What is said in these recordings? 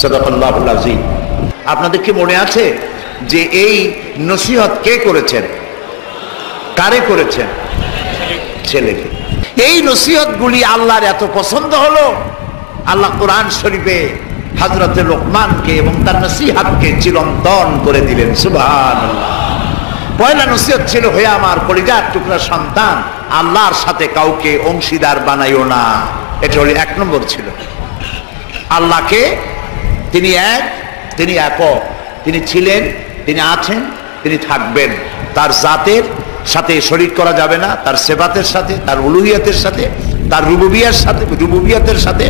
সাদাকাল্লাহুল আযীম। আপনাদের কি মনে আছে যে এই নসিহত কে করেছেন? কারে করেছেন? ছেলেকে। এই নসিহতগুলি আল্লাহর এত পছন্দ হলো, আল্লাহ কোরআন শরীফে হযরতে লোকমানকে এবং তার নসিহতকে চিরন্তন করে দিলেন। সুবহানাল্লাহ। পয়লা নসিহত ছিল, হে আমার কলিজার টুকরা সন্তান, আল্লাহর সাথে কাউকে অংশীদার বানাইও না। এটা হলো 1 নম্বর ছিল। আল্লাহকে তিনি এক, তিনি একক, তিনি ছিলেন, তিনি আছেন, তিনি থাকবেন। তার জাতের সাথে শরীক করা যাবে না, তার সিফাতের সাথে, তার উলুহিয়াতের সাথে, তার রুবুবিয়াতের সাথে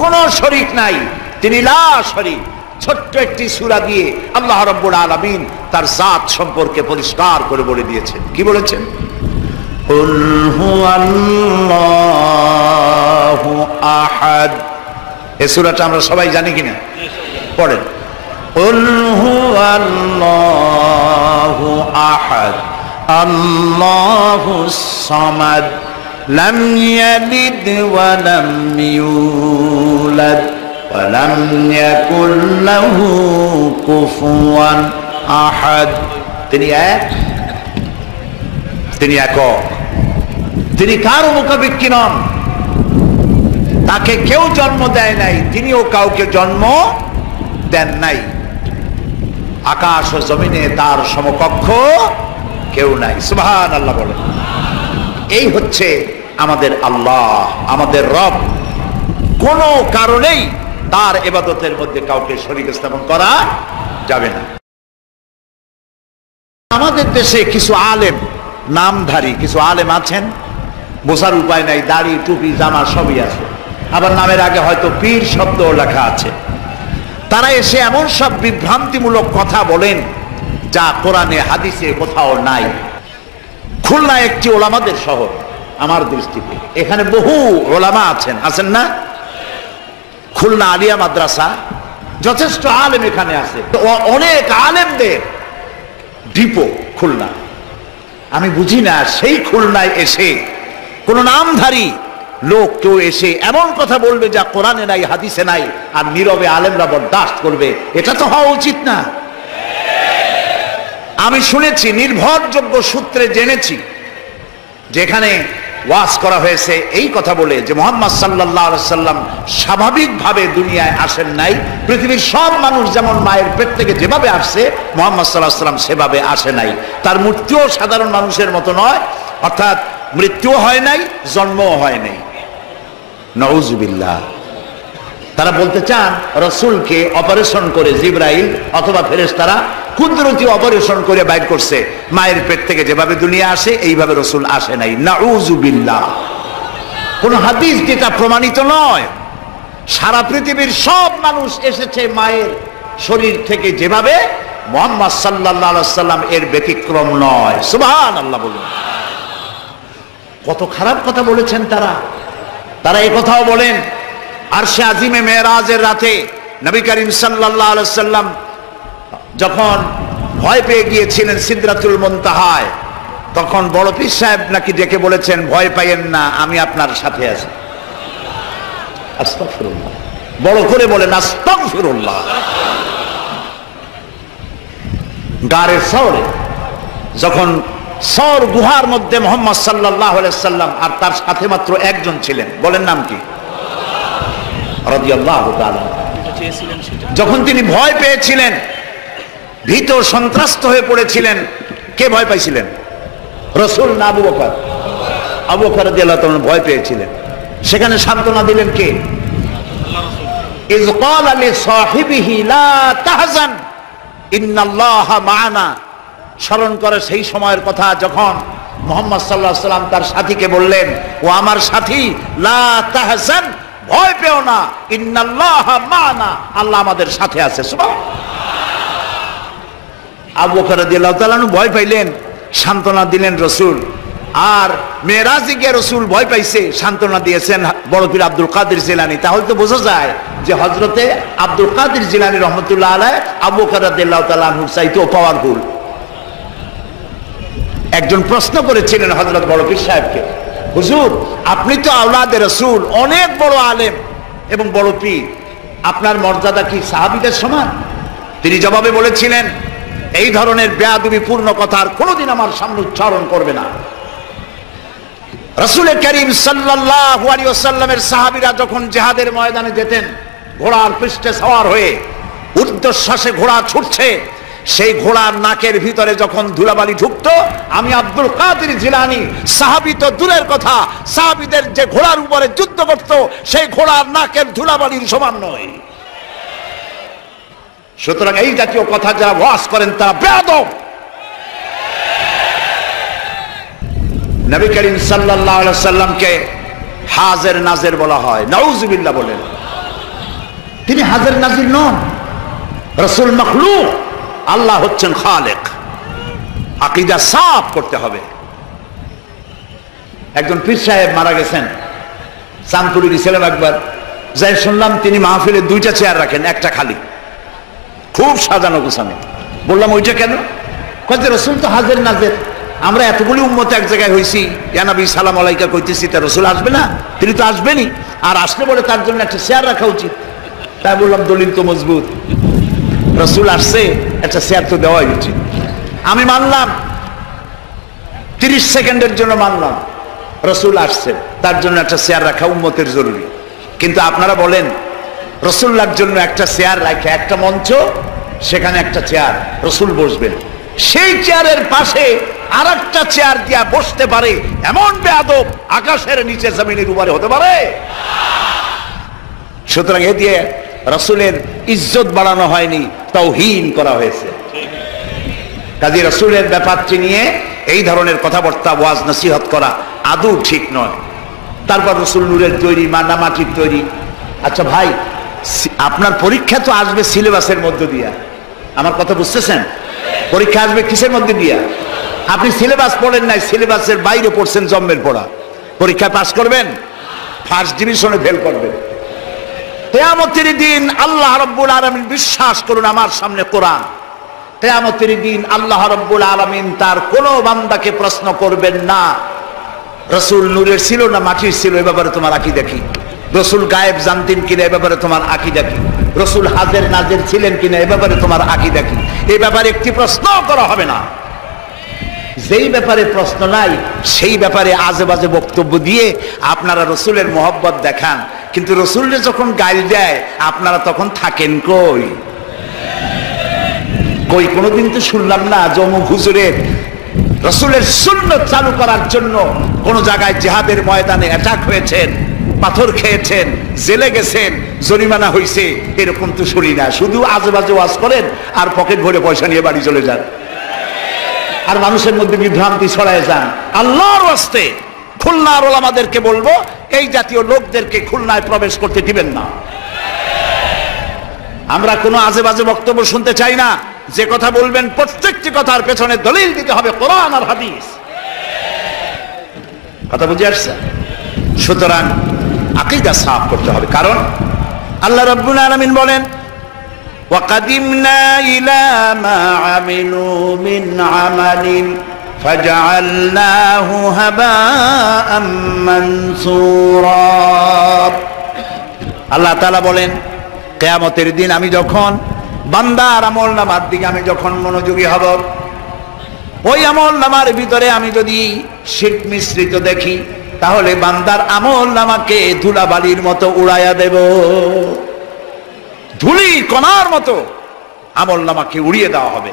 কোনো শরীক নাই। তিনি লা শরীক। ছোট্ট একটি সূরা দিয়ে আল্লাহ রাব্বুল আলামিন তার জাত সম্পর্কে পরিষ্কার করে বলে দিয়েছেন। কি বলেছেন? কুল হুয়াল্লাহু আহাদ। এই সূরাটা আমরা সবাই জানি কিনা? পড়েন। কুল হুয়াল্লাহু আহাদ আল্লাহুস সামাদ লাম ইয়ালিদ ওয়া লাম ইউলাদ ওয়া লাম ইয়াকুল লাহু কুফুয়ান আহাদ। তিনি এক, তিনি একক, তিনি কারো মুখাপেক্ষী নন, তাকে কেউ জন্ম দেয় নাই, তিনিও কাউকে জন্ম দেন নাই। আকাশ ও জমিনে তার সমকক্ষ কেউ নাই। সুবহানাল্লাহ বলেন। এই হচ্ছে আমাদের আল্লাহ, আমাদের রব। কোনো কারণেই তার ইবাদতের মধ্যে কাউকে শরীক স্থাপন করা যাবে না। আমাদের দেশে কিছু আলেম, নামধারী কিছু আলেম আছেন, বোঝার উপায় নাই, দাড়ি টুপি জামা সবই আছে, আবার নামের আগে হয়তো পীর শব্দ লেখা আছে। তারা এসে এমন সব বিভ্রান্তিমূলক কথা বলেন যা কোরআনে হাদিসে কোথাও নাই। খুলনা একটি ওলামাদের শহর আমার দৃষ্টিতে, এখানে বহু ওলামা আছেন, আছেন না? খুলনা আলিয়া মাদ্রাসা, যথেষ্ট আলেম এখানে আছে, অনেক আলেমদের ডিপো খুলনা। আমি বুঝি না সেই খুলনায় এসে কোন নামধারী লোক কেউ এসে এমন কথা বলবে যা কোরআনে নাই, হাদিসে নাই, আর নীরবে আলেমরা বরদাস্ত করবে। এটা তো হওয়া উচিত না। আমি শুনেছি, নির্ভরযোগ্য সূত্রে জেনেছি, যেখানে ওয়াজ করা হয়েছে এই কথা বলে যে মুহাম্মদ সাল্লাল্লাহু আলাইহি সাল্লাম স্বাভাবিকভাবে দুনিয়ায় আসেন নাই। পৃথিবীর সব মানুষ যেমন মায়ের পেট থেকে যেভাবে আসছে, মুহাম্মদ সাল্লাল্লাহু আলাইহি সাল্লাম সেভাবে আসে নাই। তার মৃত্যুও সাধারণ মানুষের মতো নয়, অর্থাৎ মৃত্যুও হয় নাই, জন্মও হয় নাই। নাউযুবিল্লাহ। তারা বলতে চান রাসূলকে অপারেশন করে জিবরাইল অথবা ফেরেশতারা কুদরতি অপারেশন করে বাইর করছে, মায়ের পেট থেকে যেভাবে দুনিয়া আসে এইভাবে রাসূল আসে নাই। নাউযুবিল্লাহ। কোন হাদিস যেটা প্রমাণিত নয়। সারা পৃথিবীর সব মানুষ এসেছে মায়ের শরীর থেকে যেভাবে, মুহাম্মদ সাল্লাল্লাহু আলাইহি সাল্লাম এর ব্যতিক্রম নয়। সুবহানাল্লাহ বলুন। কত খারাপ কথা বলেছেন তারা। তারা এই কথাও বলেন আরশে আজিমে মেরাজের রাতে নবী করিম সাল্লাল্লাহু আলাইহি সাল্লাম যখন ভয় পেয়ে গিয়েছিলেন সিদরাতুল মুনতাহায়, তখন বড় পীর সাহেব নাকি ডেকে বলেছেন, ভয় পাইয়েন না, আমি আপনার সাথে আছি। আস্তাগফিরুল্লাহ। বড় করে বলেন আস্তাগফিরুল্লাহ। গারে সওরে যখন সওর গুহার মধ্যে মুহাম্মদ সাল্লাল্লাহু আলাইহি সাল্লাম আর তার সাথে মাত্র একজন ছিলেন, বলেন নাম কি? রাদিয়াল্লাহু তাআলা। যখন তিনি ভয় পেয়েছিলেন, ভীত সন্ত্রস্ত হয়ে পড়েছিলেন, কে ভয় পাইছিলেন? রাসূল না আবু বকর? আবু বকর রাদিয়াল্লাহু তাআলা ভয় পেয়েছিলেন। সেখানে সান্ত্বনা দিলেন কে? ইয ক্বালা লিসাহিবিহি লা তাহজান ইন্নাল্লাহা মা'ানা। স্মরণ করে সেই সময়ের কথা যখন মুহাম্মদ সাল্লাল্লাহু আলাইহি সাল্লাম তার সাথীকে বললেন, ও আমার সাথী, লা তাহজান, ভয় পেও না, ইন্নাল্লাহা মা'ানা, আল্লাহ আমাদের সাথে আছে। সুবহানাল্লাহ। আবু বকর রাদিয়াল্লাহু তাআলা ভয় পাইলেন, সান্ত্বনা দিলেন রাসূল। আর মেরাজে গিয়ে রাসূল ভয় পাইছে, সান্ত্বনা দিয়েছেন বড় পীর আব্দুল কাদের জিলানী। তাহলে তো বোঝা যায় যে হযরতে আব্দুল কাদের জিলানী রাহমাতুল্লাহ আলাইহি আবু বকর রাদিয়াল্লাহু তাআলা আনহুর চাইতেও পাওয়ারফুল। একজন প্রশ্ন করেছিলেন হযরত বড় পীর সাহেবকে, হুজুর আপনি তো আওলাদে রাসূল, অনেক বড় আলেম এবং বড় পীর, আপনার মর্যাদা কি সাহাবীদের সমান? তিনি জবাবে বলেছিলেন, এই ধরনের বেয়াদবিপূর্ণ কথা আর কোনোদিন আমার সামনে উচ্চারণ করবে না। রাসূল করিম সাল্লাল্লাহু আলাইহি ওয়াসাল্লামের সাহাবীরা যখন জিহাদের ময়দানে যেতেন, ঘোড়ার পৃষ্ঠে সওয়ার হয়ে ঊর্ধ্বশ্বাসে ঘোড়া ছুটছে, সেই ঘোড়ার নাকের ভিতরে যখন ধুলাবালি ঢুকতো, আমি আব্দুল কাদের জিলানী, সাহাবী তো দূরের কথা, সাহাবীদের যে ঘোড়ার উপরে যুদ্ধ করত সেই ঘোড়ার নাকের ধুলাবালির সমান নয়। সুতরাং এই জাতীয় কথা যারা ওয়াজ করেন তারা বেয়াদব। নবী করিম সাল্লাল্লাহু আলাইহি ওয়াসাল্লামকে হাজির নাজির বলা হয়, নাউযুবিল্লাহ বলেন। তিনি হাজির নাজির নন, রাসূল মাখলুক, আল্লাহ হচ্ছেন খালেক। আকীদা সাফ করতে হবে। একজন পীর সাহেব মারা গেছেন, চাঁদপুরে গেছিলাম একবার, যাই শুনলাম তিনি মাহফিলে 2টা চেয়ার রাখেন, একটা খালি, খুব সাজানো গোছানো। বললাম ওইটা কেন? কয়েছে রাসূল তো হাজির নাজির, আমরা এতগুলি উম্মত এক জায়গায় হয়েছি, ইয়া নবী সালাম আলাইকা কইতেছি, তা রাসূল আসবে না? তিনি তো আসবেনই, আর আসলে বলে তার জন্য একটা চেয়ার রাখা উচিত। তাই বললাম দলিল তো মজবুত, রাসূল আসছে, একটা চেয়ার তো দেওয়াই উচিত। আমি মানলাম, 30 সেকেন্ডের জন্য মানলাম, রাসূল আসছে, তার জন্য একটা চেয়ার রাখা উম্মতের জরুরি। কিন্তু আপনারা বলেন, রাসূলুল্লাহর জন্য একটা চেয়ার রাখে, একটা মঞ্চ, সেখানে একটা চেয়ার, রাসূল বসবেন, সেই চেয়ারের পাশে আর একটা চেয়ার দিয়া বসতে পারে এমন বেয়াদব আকাশের নিচে জমিনের উপরে হতে পারে? সুতরাং এ দিয়ে রাসূলের ইজ্জত বাড়ানো হয়নি, তাওহীন করা হয়েছে। কাজী রাসূলের ব্যাপারটি নিয়ে এই ধরনের কথাবার্তা, ওয়াজ নসিহত করা আদৌ ঠিক নয়। তারপর রাসূল নূরের তৈরি, না মাটির তৈরি। আচ্ছা ভাই, আপনার পরীক্ষা তো আসবে সিলেবাসের মধ্য দিয়া, আমার কথা বুঝতেছেন? পরীক্ষা আসবে কিসের মধ্যে দিয়া? আপনি সিলেবাস পড়েন নাই, সিলেবাসের বাইরে পড়ছেন, জন্মের পড়া। পরীক্ষা পাস করবেন, ফার্স্ট ডিভিশনে ফেল করবেন। কিয়ামতের দিন আল্লাহ রাব্বুল আলামিন, বিশ্বাস করুন আমার সামনে কোরআন, কিয়ামতের দিন আল্লাহ রাব্বুল আলামিন তার কোনো বান্দাকে প্রশ্ন করবেন না, রাসূল নূরের ছিল না মাটির ছিল, এ ব্যাপারে তোমার আকীদা কি? রাসূল গায়েব জানতেন কিনা, এ ব্যাপারে তোমার আকীদা কি? রাসূল হাজির নাজির ছিলেন কিনা, এ ব্যাপারে তোমার আকীদা কি? এই ব্যাপারে একটি প্রশ্ন করা হবে না। যেই ব্যাপারে প্রশ্ন নাই, সেই ব্যাপারে আজে বাজে বক্তব্য দিয়ে আপনারা রাসূলের মহব্বত দেখান, কিন্তু রাসূলের যখন গাইল দেয় আপনারা তখন থাকেন কই? কোনোদিন তো শুনলাম না জমুক হুজুরের রাসূলের সুন্নাত চালু করার জন্য কোন জায়গায় জিহাদের ময়দানে অ্যাটাক হয়েছেন, পাথর খেয়েছেন, জেলে গেছেন, জরিমানা হয়েছে, এরকম তো শুনি না। শুধু আজে বাজে ওয়াজ করেন আর পকেট ভরে পয়সা নিয়ে বাড়ি চলে যান, আর মানুষের মধ্যে বিভ্রান্তি ছড়ায় যান। আল্লাহর ওয়াস্তে খুলনার ওলামাদেরকে বলবো, এই জাতীয় লোকদেরকে খুলনায় প্রবেশ করতে দিবেন না। আমরা কোনো আজে বাজে বক্তব্য শুনতে চাই না। যে কথা বলবেন প্রত্যেকটি কথার পেছনে দলিল দিতে হবে, কোরআন আর হাদিস। কথা বুঝে আসছে? সুতরাং আকীদা সাফ করতে হবে, কারণ আল্লাহ রাব্বুল আলামিন বলেন, وَقَدِمْنَا إِلَى مَا عَمِلُوا مِنْ عَمَلٍ فَجَعَلْنَاهُ هَبَاءً مَنْثُورًا। আল্লাহ তাআলা বলেন, কিয়ামতের দিন আমি যখন বান্দার আমলনামার দিকে আমি যখন মনোযোগী হব, ওই আমলনামার ভিতরে আমি যদি শিরক মিশ্রিত দেখি, তাহলে বান্দার আমলনামাকে ধুলাবালির মতো উড়াইয়া দেব। ধুলি কণার মতো আমলনামাকে উড়িয়ে দেওয়া হবে।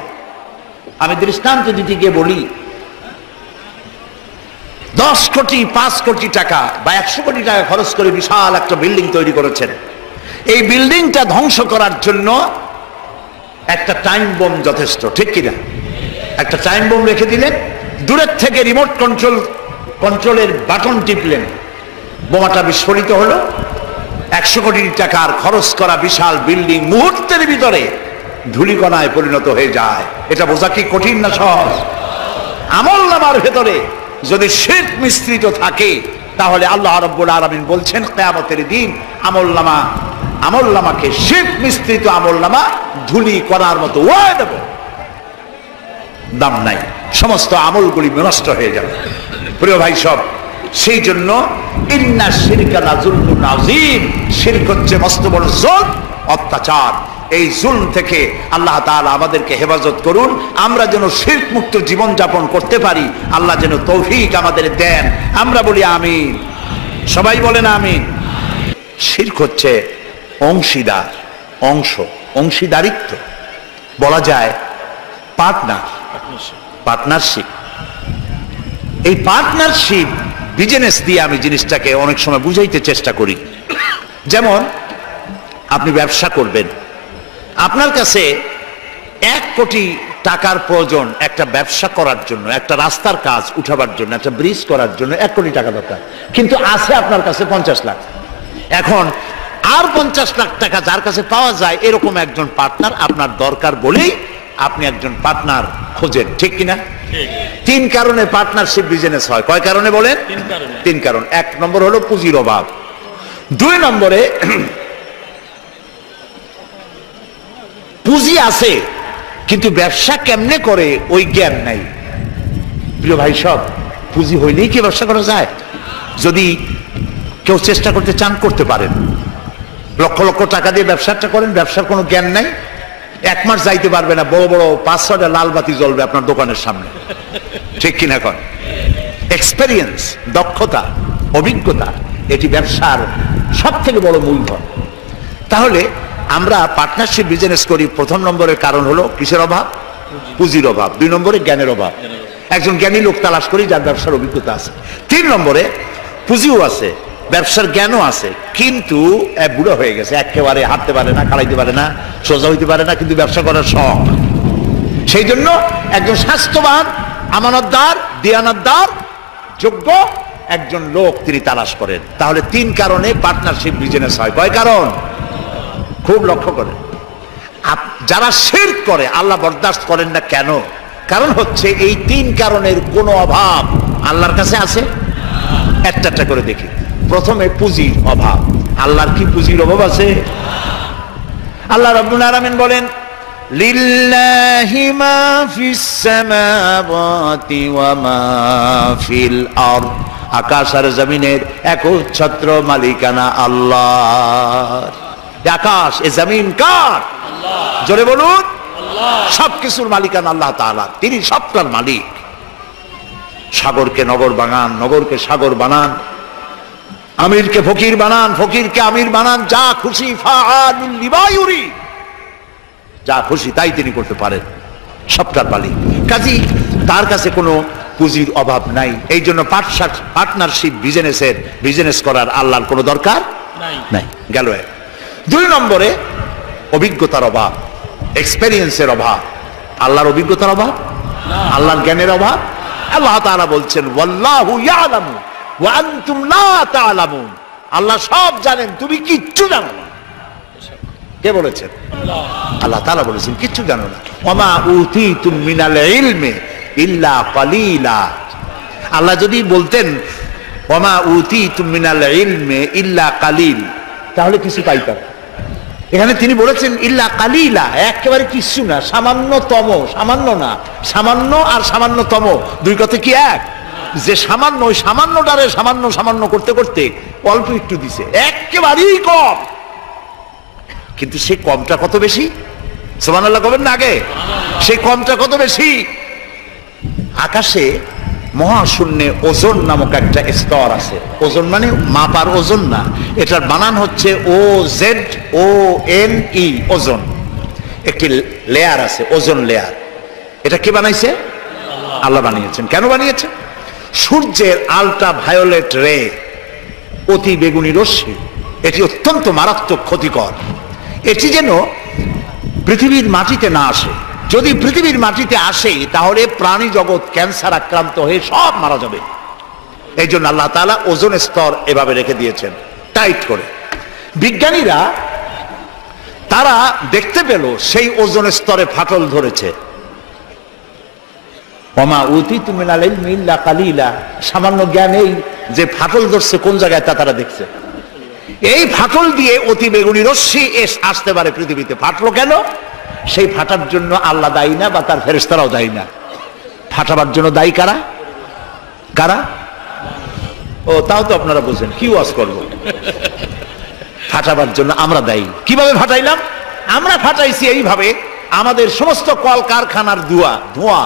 আমি দৃষ্টান্ত দিতে গিয়ে বলি, 10 কোটি 5 কোটি টাকা বা 100 কোটি টাকা খরচ করে বিশাল একটা বিল্ডিং তৈরি করেছেন। এই বিল্ডিংটা ধ্বংস করার জন্য একটা টাইম বোম যথেষ্ট, ঠিক কিনা? একটা টাইম বোম রেখে দিলেন, দূরের থেকে রিমোট কন্ট্রোলের বাটন টিপলেন, বোমাটা বিস্ফোরিত হলো। 100 কোটি টাকার খরচ করা বিশাল বিল্ডিং মুহূর্তের ভিতরে ধূলিকণায় পরিণত হয়ে যায়। এটা বোঝা কি কঠিন না সহজ? আমলনামার ভেতরে যদি শিরক মিশ্রিত থাকে, তাহলে আল্লাহ রাব্বুল আলামিন বলছেন কিয়ামতের দিন আমলনামাকে শিরক মিশ্রিত আমলনামা ধুলি কণার মতো উড়িয়ে দেব, দাম নাই, সমস্ত আমলগুলি নষ্ট হয়ে যাবে। প্রিয় ভাই সব, সেই জন্য ইন্না শিরকা লাযুলমুন আযীম, শিরক হচ্ছে মস্ত বড় জুলম, অত্যাচার, এই জুলম থেকে আল্লাহ তাআলা আমাদেরকে হেফাজত করুন। আমরা যেন শিরক মুক্ত জীবন যাপন করতে পারি, আল্লাহ যেন তৌফিক আমাদের দেন। আমরা বলি আমিন। সবাই বলেন আমিন। শিরক হচ্ছে অংশীদার, অংশীদারিত্ব, বলা যায় পার্টনারশিপ। এই পার্টনারশিপ বিজনেস দিয়ে আমি জিনিসটাকে অনেক সময় বুঝাইতে চেষ্টা করি। যেমন আপনি ব্যবসা করবেন, আপনার কাছে 1 কোটি টাকার প্রয়োজন একটা ব্যবসা করার জন্য, একটা রাস্তার কাজ উঠাবার জন্য, একটা ব্রিজ করার জন্য 1 কোটি টাকা দরকার, কিন্তু আছে আপনার কাছে 50 লাখ। এখন আর 50 লাখ টাকা যার কাছে পাওয়া যায় এরকম একজন পার্টনার আপনার দরকার বলেই আপনি একজন পার্টনার খোঁজেন, ঠিক কিনা? 3 কারণে পার্টনারশিপ বিজনেস হয়। কয় কারণে বলেন? 3 কারণ। 1 নম্বর হলো পুঁজির অভাব, 2 নম্বরে পুঁজি আছে কিন্তু ব্যবসা কেমনে করে ওই জ্ঞান নাই। প্রিয় ভাই, সব পুঁজি হইলেই কি ব্যবসা করা যায়? যদি কেউ চেষ্টা করতে চান করতে পারেন, লক্ষ লক্ষ টাকা দিয়ে ব্যবসাটা করেন, ব্যবসার কোনো জ্ঞান নাই, 1 মাস যাইতে পারবে না, বড় বড় 5-6টা লাল বাতি জ্বলবে আপনার দোকানের সামনে, ঠিক কিনা? কন এক্সপেরিয়েন্স, দক্ষতা, অভিজ্ঞতা, এটি ব্যবসার সব থেকে বড় মূলধন। তাহলে আমরা পার্টনারশিপ বিজনেস করি, 1 নম্বরের কারণ হলো কিসের অভাব? পুঁজির অভাব। 2 নম্বরে জ্ঞানের অভাব, একজন জ্ঞানী লোক তালাশ করি যার ব্যবসার অভিজ্ঞতা আছে। 3 নম্বরে পুঁজিও আছে, ব্যবসার জ্ঞানও আছে, কিন্তু বুড়ো হয়ে গেছে, একেবারে হাঁটতে পারে না, খাড়াইতে পারে না, সোজা হইতে পারে না, কিন্তু ব্যবসা করার শখ। সেই জন্য একজন স্বাস্থ্যবান, আমানতদার, দিয়ানতদার, যোগ্য একজন লোক তিনি তালাশ করেন। তাহলে 3 কারণে পার্টনারশিপ বিজনেস হয়। কয় কারণ? খুব লক্ষ্য করেন। যারা শিরক করে আল্লাহ বরদাস্ত করেন না কেন? কারণ হচ্ছে এই 3 কারণের কোনো অভাব আল্লাহর কাছে আছে? একটা করে দেখি। প্রথমে পুঁজির অভাব। আল্লাহর কি পুঁজির অভাব আছে? আল্লাহ রাব্বুল আলামিন বলেন, লিল্লাহি মা ফিস সামাওয়াতি ওয়া মা ফিল আরদ। আকাশ আর জমিনের একচ্ছত্র মালিকানা আল্লাহর। আকাশ এ জমিন কার? আল্লাহ। জোরে বলুন আল্লাহ। সবকিছুর মালিকানা আল্লাহ তাআলা, তিনি সবটার মালিক। সাগরকে নগর বানান, নগরকে সাগর বানান, আমিরকে ফকির বানান, ফকিরকে আমির বানান, যা খুশি ফাআলুল লিমা ইউরিদ, যা খুশি তাই তিনি করতে পারেন, সবটার মালিক। কাজী তার কাছে কোনো পুঁজির অভাব নাই। এই জন্য পার্টনারশিপ বিজনেস করার আল্লাহর কোনো দরকার নাই। গেল 1। 2 নম্বরে অভিজ্ঞতার অভাব, এক্সপেরিয়েন্সের অভাব। আল্লাহর অভিজ্ঞতার অভাব, আল্লাহর জ্ঞানের অভাব। আল্লাহ তাআলা বলছেন, ওয়াল্লাহু ইয়ালামু ওয়া আনতুম লা তা'লামুন। আল্লাহ সব জানেন, তুমি কিচ্ছু জানো না। কে বলেছেন? আল্লাহ তাআলা বলেছেন কিচ্ছু জানো না। ওয়ামা উতীতুম মিনাল ইলমি ইল্লা কালিলা। আল্লাহ যদি বলতেন ওয়ামা উতীতুম মিনাল ইলমি ইল্লা কালিল, তাহলে কিছু পাইতাম। এখানে তিনি বলেছেন ইল্লা কালিলা, একেবারে কিছু না, সামান্যতম। সামান্য না, সামান্য আর সামান্যতম 2 কথা কি এক? যে সামান্য, ওই সামান্যটারে সামান্য সামান্য করতে করতে অল্প একটু দিছে, একেবারেই কম। কিন্তু সেই কমটা কত বেশি? সুবহানাল্লাহ কবেন না আগে? সেই কমটা কত বেশি? আকাশে মহাশূন্যে ওজন নামক একটা স্তর আছে। ওজন মানে মাপার ওজন না, এটার বানান হচ্ছে OZONE, ওজন। একটি লেয়ার আছে, ওজন লেয়ার। এটা কে বানাইছে? আল্লাহ বানিয়েছেন। কেন বানিয়েছেন? সূর্যের আল্ট্রা ভায়োলেট রে, অতি বেগুনি রশ্মি, এটি অত্যন্ত মারাত্মক ক্ষতিকর। এটি যেন পৃথিবীর মাটিতে না আসে। যদি পৃথিবীর মাটিতে আসে তাহলে প্রাণী জগৎ ক্যান্সার আক্রান্ত হয়ে সব মারা যাবে। এই জন্য আল্লাহ তাআলা ওজোন স্তর এভাবে রেখে দিয়েছেন, টাইট করে। বিজ্ঞানীরা তারা দেখতে পেল সেই ওজোন স্তরে ফাটল ধরেছে। ওমা উতীতু মিনাল ইলমি ইল্লা কালিলা, সামান্য জ্ঞানেই যে ফাটল ধরছে কোন জায়গায় তা তারা দেখছে। এই ফাটল দিয়ে অতি বেগুনি রশ্মি আসতে পারে পৃথিবীতে। ফাটলো কেন? সেই ফাটার জন্য আল্লাহ দায়ী না, বা তার ফেরেশতারাও দায়ী না। ফাটাবার জন্য দায়ী কারা? কারা? ও তাও তো আপনারা বুঝেন, কি ওয়াজ করবো। ফাটাবার জন্য আমরা দায়ী। কিভাবে ফাটাইলাম? আমরা ফাটাইছি এইভাবে, আমাদের সমস্ত কল কারখানার ধোঁয়া,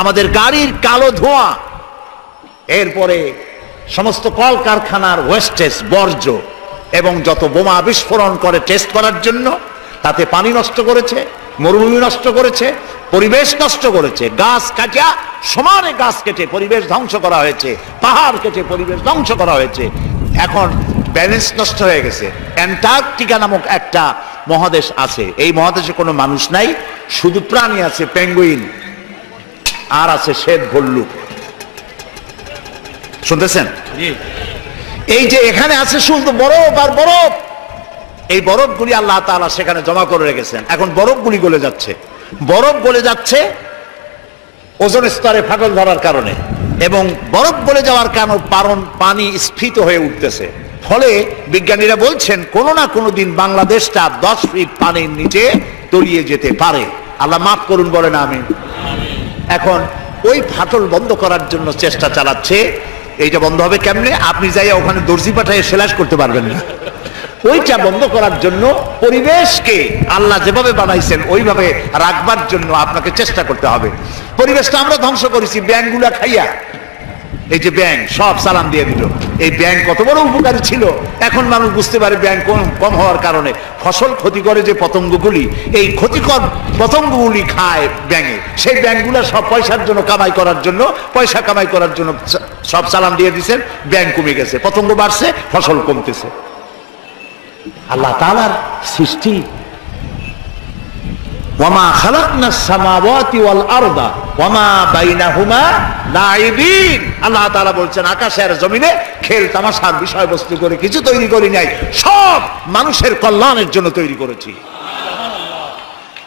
আমাদের গাড়ির কালো ধোঁয়া, এরপরে সমস্ত কল কারখানার ওয়েস্টেজ, বর্জ্য, এবং যত বোমা বিস্ফোরণ করে টেস্ট করার জন্য, তাতে পানি নষ্ট করেছে, মরুভূমি নষ্ট করেছে, পরিবেশ নষ্ট করেছে। গাছ কাটা, সমানে গাছ কেটে পরিবেশ ধ্বংস করা হয়েছে, পাহাড় কেটে পরিবেশ ধ্বংস করা হয়েছে। এখন ব্যালেন্স নষ্ট হয়ে গেছে। অ্যান্টার্কটিকা নামক একটা মহাদেশ আছে, এই মহাদেশে কোনো মানুষ নাই, শুধু প্রাণী আছে, পেঙ্গুইন, আর আছে শ্বেত ভল্লুক। শুনতেছেন? এই যে এখানে আছে শুধু বরফ আর বরফ, এই বরফগুলি আল্লাহ তাআলা সেখানে জমা করে রেখেছেন। এখন বরফগুলি গলে যাচ্ছে, বরফ গলে যাচ্ছে ওজোন স্তরে ফাটল ধরার কারণে, এবং বরফ গলে যাওয়ার কারণ পানি স্ফীত হয়ে উঠতেছে। ফলে বিজ্ঞানীরা বলছেন কোনো না কোনো দিন বাংলাদেশটা 10 ফিট পানির নিচে তলিয়ে যেতে পারে। আল্লাহ মাফ করুন, বলেন আমিন। এখন ওই ফাটল বন্ধ করার জন্য চেষ্টা চালাচ্ছে। এইটা বন্ধ হবে কেমনে? আপনি যাইয়া ওখানে দর্জি পাঠায় সেলাই করতে পারবেন না। ওইটা বন্ধ করার জন্য পরিবেশকে আল্লাহ যেভাবে বানাইছেন ওইভাবে রাখবার জন্য আপনাকে চেষ্টা করতে হবে। পরিবেশটা আমরা ধ্বংস করেছি ব্যাঙগুলা খাইয়া। এই যে ব্যাঙ সব সালাম দিয়ে দিল, এই ব্যাঙ কত বড় উপকারী ছিল। এখন মানুষ বুঝতে পারে ব্যাঙ কম হওয়ার কারণে ফসল ক্ষতি করে যে পতঙ্গগুলি, এই ক্ষতিকর পতঙ্গগুলি খায় ব্যাঙে। সেই ব্যাঙগুলা সব পয়সার জন্য কামাই করার জন্য, পয়সা কামাই করার জন্য সব সালাম দিয়ে দিচ্ছেন, ব্যাঙ কমে গেছে, পতঙ্গ বাড়ছে, ফসল কমতেছে। আল্লাহ তাআলার সৃষ্টি। ওয়ামা খালাকনাস সামাওয়াতি ওয়াল আরদা ওয়ামা বাইনাহুমা লাইবিন। আল্লাহ তাআলা বলছেন আকাশ আর জমিনে খেল তামাশার বিষয়বস্তু করে কিছু তৈরি করি নাই, সব মানুষের কল্যাণের জন্য তৈরি করেছি।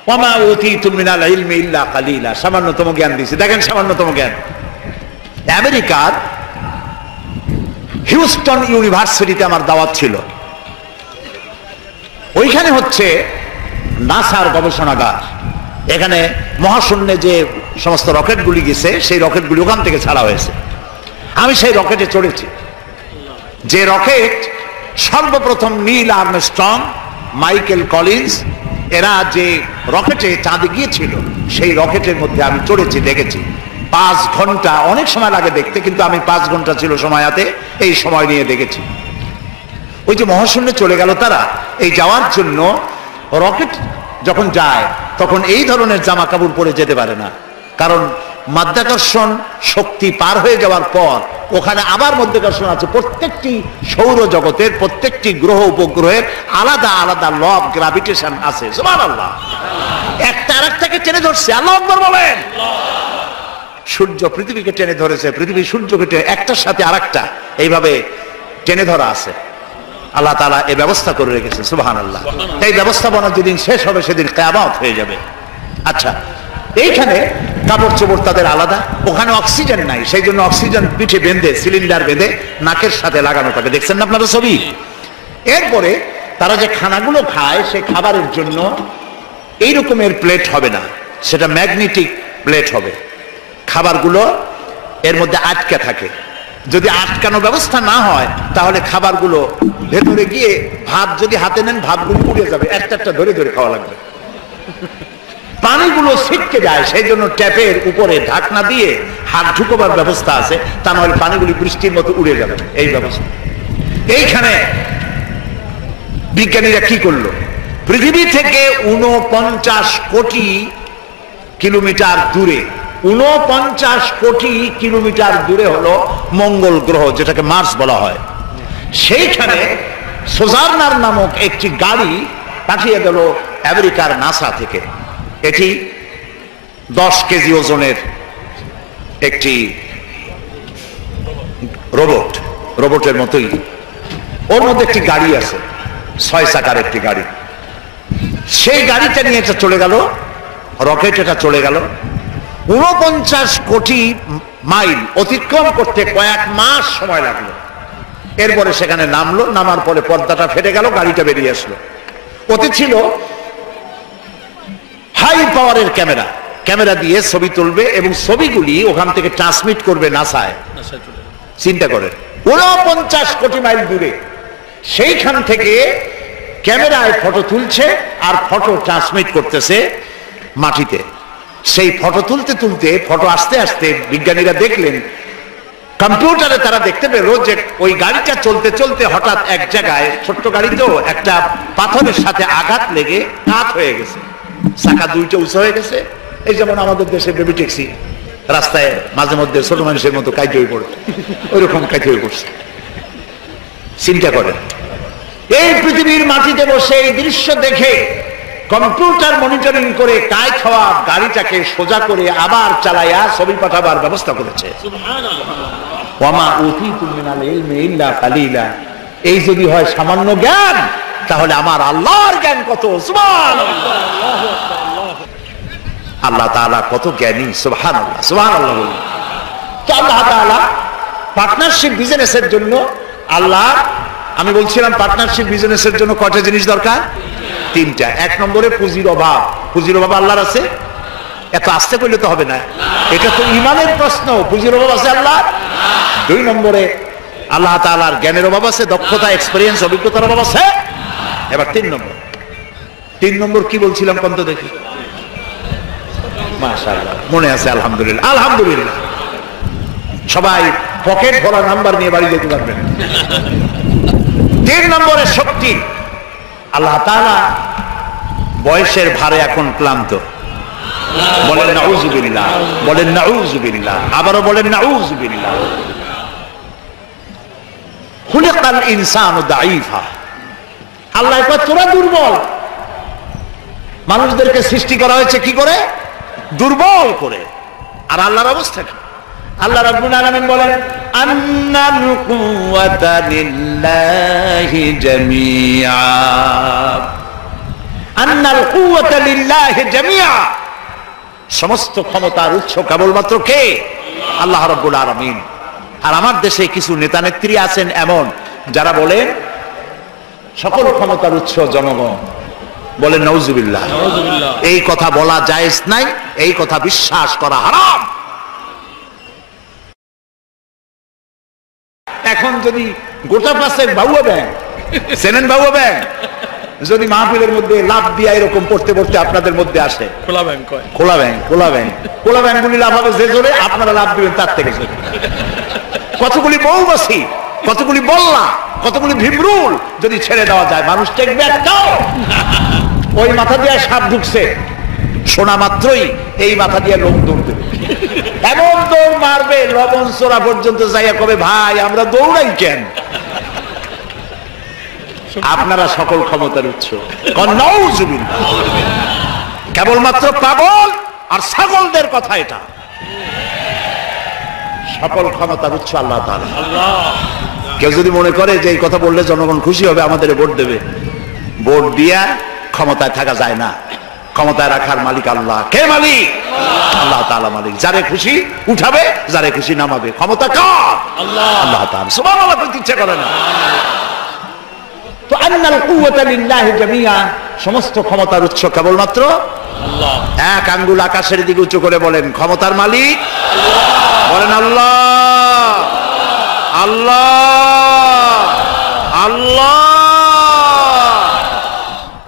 ওয়ামা উতীতুম মিনাল ইলমি ইল্লা কালিলা, সামান্যতম জ্ঞান দিয়েছি। দেখেন সামান্যতম জ্ঞান। আমেরিকার হিউস্টন ইউনিভার্সিটিতে আমার দাওয়াত ছিল। ওইখানে হচ্ছে নাসার গবেষণাগার। এখানে মহাশূন্যে যে সমস্ত রকেটগুলি গেছে সেই রকেটগুলি ওখান থেকে ছাড়া হয়েছে। আমি সেই রকেটে চড়েছি, যে রকেট সর্বপ্রথম নীল আর্মস্ট্রং, মাইকেল কলিন্স এরা যে রকেটে চাঁদে গিয়েছিল সেই রকেটের মধ্যে আমি চড়েছি, দেখেছি। 5 ঘন্টা, অনেক সময় লাগে দেখতে, কিন্তু আমি 5 ঘন্টা ছিল সময় হাতে, এই সময় নিয়ে দেখেছি। ওই যে মহাশূন্যে চলে গেল তারা, এই যাওয়ার জন্য রকেট যখন যায় তখন এই ধরনের জামা কাপড় পরে যেতে পারে না, কারণ মাধ্যাকর্ষণ শক্তি পার হয়ে যাওয়ার পর ওখানে আবার মাধ্যাকর্ষণ আছে। প্রত্যেকটি সৌরজগতের প্রত্যেকটি গ্রহ উপগ্রহের আলাদা আলাদা ল অফ গ্রাভিটেশন আছে। সুবহানাল্লাহ। একটা আরেকটাকে টেনে ধরছে। আল্লাহু আকবার বলেন। সূর্য পৃথিবীকে টেনে ধরেছে, পৃথিবী সূর্যকে টেনে, একটার সাথে আরেকটা এইভাবে টেনে ধরা আছে। আল্লাহ তাআলা এই ব্যবস্থা করে রেখেছে। সুবহানাল্লাহ। এই ব্যবস্থাপনা যেদিন শেষ হবে সেদিন কিয়ামত হয়ে যাবে। আচ্ছা, এইখানে কাপড় চোপড় তাদের আলাদা, ওখানে অক্সিজেন নাই, সেই জন্য অক্সিজেন পিঠে বেঁধে, সিলিন্ডার বেঁধে নাকের সাথে লাগানো থাকে। দেখছেন না আপনারা ছবি? এরপরে তারা যে খানাগুলো খায় সেই খাবারের জন্য এই রকমের প্লেট হবে না, সেটা ম্যাগনেটিক প্লেট হবে। খাবারগুলো এর মধ্যে আটকে থাকে। যদি আটকানো ব্যবস্থা না হয় তাহলে খাবারগুলো ভেতরে গিয়ে ভাত যদি হাতে নেন ভাতগুলো উড়ে যাবে, একটা একটা ধরে ধরে খাওয়া লাগবে। পানিগুলো ছিটকে যায়, সেই জন্য ট্যাপের উপরে ঢাকনা দিয়ে হাত ঢুকবার ব্যবস্থা আছে, তা নাহলে পানিগুলি বৃষ্টির মতো উড়ে যাবে। এই ব্যবস্থা। এইখানে বিজ্ঞানীরা কি করলো? পৃথিবী থেকে 49 কোটি কিলোমিটার দূরে, 49 কোটি কিলোমিটার দূরে হলো মঙ্গল গ্রহ, যেটাকে মার্স বলা হয়। সেইখানে সোজার্নার নামক একটি গাড়ি পাঠিয়ে দিল আমেরিকার নাসা থেকে। এটি 10 কেজি ওজনের একটি রোবট, রোবটের মতোই। ওর মধ্যে একটি গাড়ি আছে, 6 চাকার একটি গাড়ি। সেই গাড়িটা নিয়ে এটা চলে গেল, রকেট এটা চলে গেল। 49 কোটি মাইল অতিক্রম করতে কয়েক মাস সময় লাগলো। এরপরে সেখানে নামলো, নামার পরে পর্দাটা ফেটে গেল, গাড়িটা বেরিয়ে আসলো। ওতে ছিল হাই পাওয়ারের ক্যামেরা, ক্যামেরা দিয়ে ছবি তুলবে এবং ছবিগুলি ওখান থেকে ট্রান্সমিট করবে নাসায়। চিন্তা করেন 49 কোটি মাইল দূরে সেইখান থেকে ক্যামেরায় ফটো তুলছে আর ফটো ট্রান্সমিট করতেছে মাটিতে। সেই ফটো তুলতে তুলতে ফটো আস্তে আস্তে বিজ্ঞানীরা দেখলেন, কম্পিউটারে তারা দেখতে পেল যে ওই গাড়িটা চলতে চলতে হঠাৎ এক জায়গায়, ছোট্ট গাড়িতেও একটা পাথরের সাথে আঘাত লেগে কাত হয়ে গেছে, চাকা দুইটা উঁচু হয়ে গেছে। এই যেমন আমাদের দেশে বেবি ট্যাক্সি রাস্তায় মাঝে মধ্যে ছোট মানুষের মতো কাইতে হয়ে পড়ে, ওইরকম কাইতে হয়ে পড়ছে। চিন্তা করেন, এই পৃথিবীর মাটিতে বসে এই দৃশ্য দেখে কম্পিউটার মনিটরিং করে কাইত হওয়া গাড়িটাকে সোজা করে আবার চালাইয়া ছবি পাঠাবার ব্যবস্থা করেছে। ওয়ামা উতীতু মিনাল ইলমি ইল্লা কালিলা। এই যদি হয় সামান্য জ্ঞান, তাহলে আমার আল্লাহর জ্ঞান কত! সুবহানাল্লাহ। আল্লাহ তাআলা কত জ্ঞানী! সুবহানাল্লাহ, সুবহানাল্লাহ বলুন। তো আল্লাহ তাআলা পার্টনারশিপ বিজনেসের জন্য, আল্লাহ, আমি বলছিলাম পার্টনারশিপ বিজনেসের জন্য কয়টা জিনিস দরকার? তিনটা। এক নম্বরে পুঁজির অভাব। পুঁজির অভাব আল্লাহর আছে? এত আস্তে করলে তো হবে না, এটা তো ঈমানের প্রশ্ন। পুঁজির অভাব আছে আল্লাহ? দুই নম্বরে আল্লাহ তাআলার জ্ঞানের অভাব আছে, দক্ষতা, এক্সপেরিয়েন্স, অভিজ্ঞতার অভাব আছে। এবার তিন নম্বর কি বলছিলাম কোন তো দেখি? মাশাআল্লাহ, মনে আছে? আলহামদুলিল্লাহ, আলহামদুলিল্লাহ। সবাই পকেট ভরা নাম্বার নিয়ে বাড়ি যেতে পারবেন। 3 নম্বরের শক্তি। আল্লাহ তাআলা বয়সের ভারে এখন ক্লান্ত। বলেন নাউযুবিল্লাহ, বলেন নাউযুবিল্লাহ, আবারও বলেন নাউযুবিল্লাহ। খুলিকাল ইনসানু দাঈফা। আল্লাহ কয় তোরা দুর্বল। মানুষদেরকে সৃষ্টি করা হয়েছে কি করে? দুর্বল করে। আর আল্লাহর অবস্থা কি? আল্লাহ রাব্বুল আলামিন বলেন, আন্নাল কুওয়াতা লিল্লাহি জামিআ। আন্নাল কুওয়াতা লিল্লাহি জামিআ। সমস্ত ক্ষমতার উৎস কেবলমাত্র কে? আল্লাহ রাব্বুল আলামিন। আর আমার দেশে কিছু নেতা নেত্রী আছেন এমন, যারা বলেন সকল ক্ষমতার উৎস জনগণ। বলেন নাউযুবিল্লাহ। এই কথা বলা জায়েজ নাই, এই কথা বিশ্বাস করা হারাম। এখন যদি গোটা পাশের বাউয়া ব্যাংক, চেনেন বাউয়া ব্যাংক, যদি মাহফিলের মধ্যে লাভ দিয়া এরকম পড়তে পড়তে আপনাদের মধ্যে আসে, খোলা ব্যাংক, খোলা ব্যাংক, খোলা ব্যাংক, খোলা ব্যাংকগুলি লাভ হবে যে জোরে, আপনারা লাভ দিবেন তার থেকে জোরে। কতগুলি বউবাসী, কতগুলি বল্লা, কতগুলি ভিমরুল যদি ছেড়ে দেওয়া যায়, মানুষ টেকবে একটাও? ওই মাথা দিয়ে সাপ ঢুকছে, শোনা মাত্রই এই মাথা দিয়ে লোক দৌড় দেবে, এমন দৌড় মারবে লবণ চোরা পর্যন্ত যাইয়া কবে, ভাই আমরা দৌড়াই কেন? আপনারা সকল ক্ষমতার উৎস। কেবলমাত্র পাগল আর ছাগলদের কথা এটা। সকল ক্ষমতার উৎস আল্লাহ তাআলা। কেউ যদি মনে করে যে এই কথা বললে জনগণ খুশি হবে, আমাদের ভোট দেবে, ভোট দিয়া ক্ষমতায় থাকা যায় না। ক্ষমতায় রাখার মালিক আল্লাহ। কে মালিক? আল্লাহ তাআলা মালিক। যারে খুশি উঠাবে, যারে খুশি নামাবে। ক্ষমতা কার? আল্লাহ তাআলা। সুবহানাল্লাহ, বলতে ইচ্ছা করে না। তো আন্নাল কুওয়াতা লিল্লাহি জামিআ। সমস্ত ক্ষমতার উৎস কেবলমাত্র আল্লাহ। এক আঙ্গুল আকাশের দিকে উঁচু করে বলেন, ক্ষমতার মালিক বলেন আল্লাহ, আল্লাহ, আল্লাহ।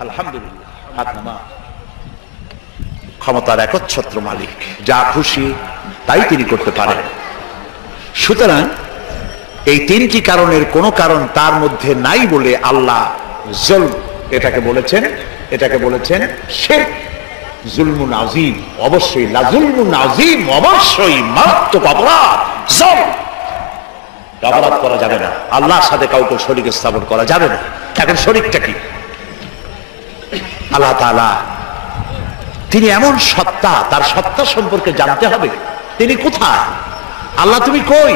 আলহামদুলিল্লাহ। হাত নামা। ক্ষমতার একচ্ছত্র মালিক, যা খুশি তাই তিনি করতে পারেন। সুতরাং এই তিনটি কারণের কোন কারণ তার মধ্যে নাই বলে আল্লাহ জুলম এটাকে বলেছেন, এটাকে বলেছেন শিরক, জুলমুন আযীম। অবশ্যই লা জুলমুন আযীম, অবশ্যই মারাত্মক অপরাধ। জুলম, অপরাধ করা যাবে না, আল্লাহর সাথে কাউকে শরীক স্থাপন করা যাবে না। এখন শরীকটা কি? আল্লাহ তাআলা তিনি এমন সত্তা, তার সত্তা সম্পর্কে জানতে হবে। তিনি কোথায়? আল্লাহ তুমি কই?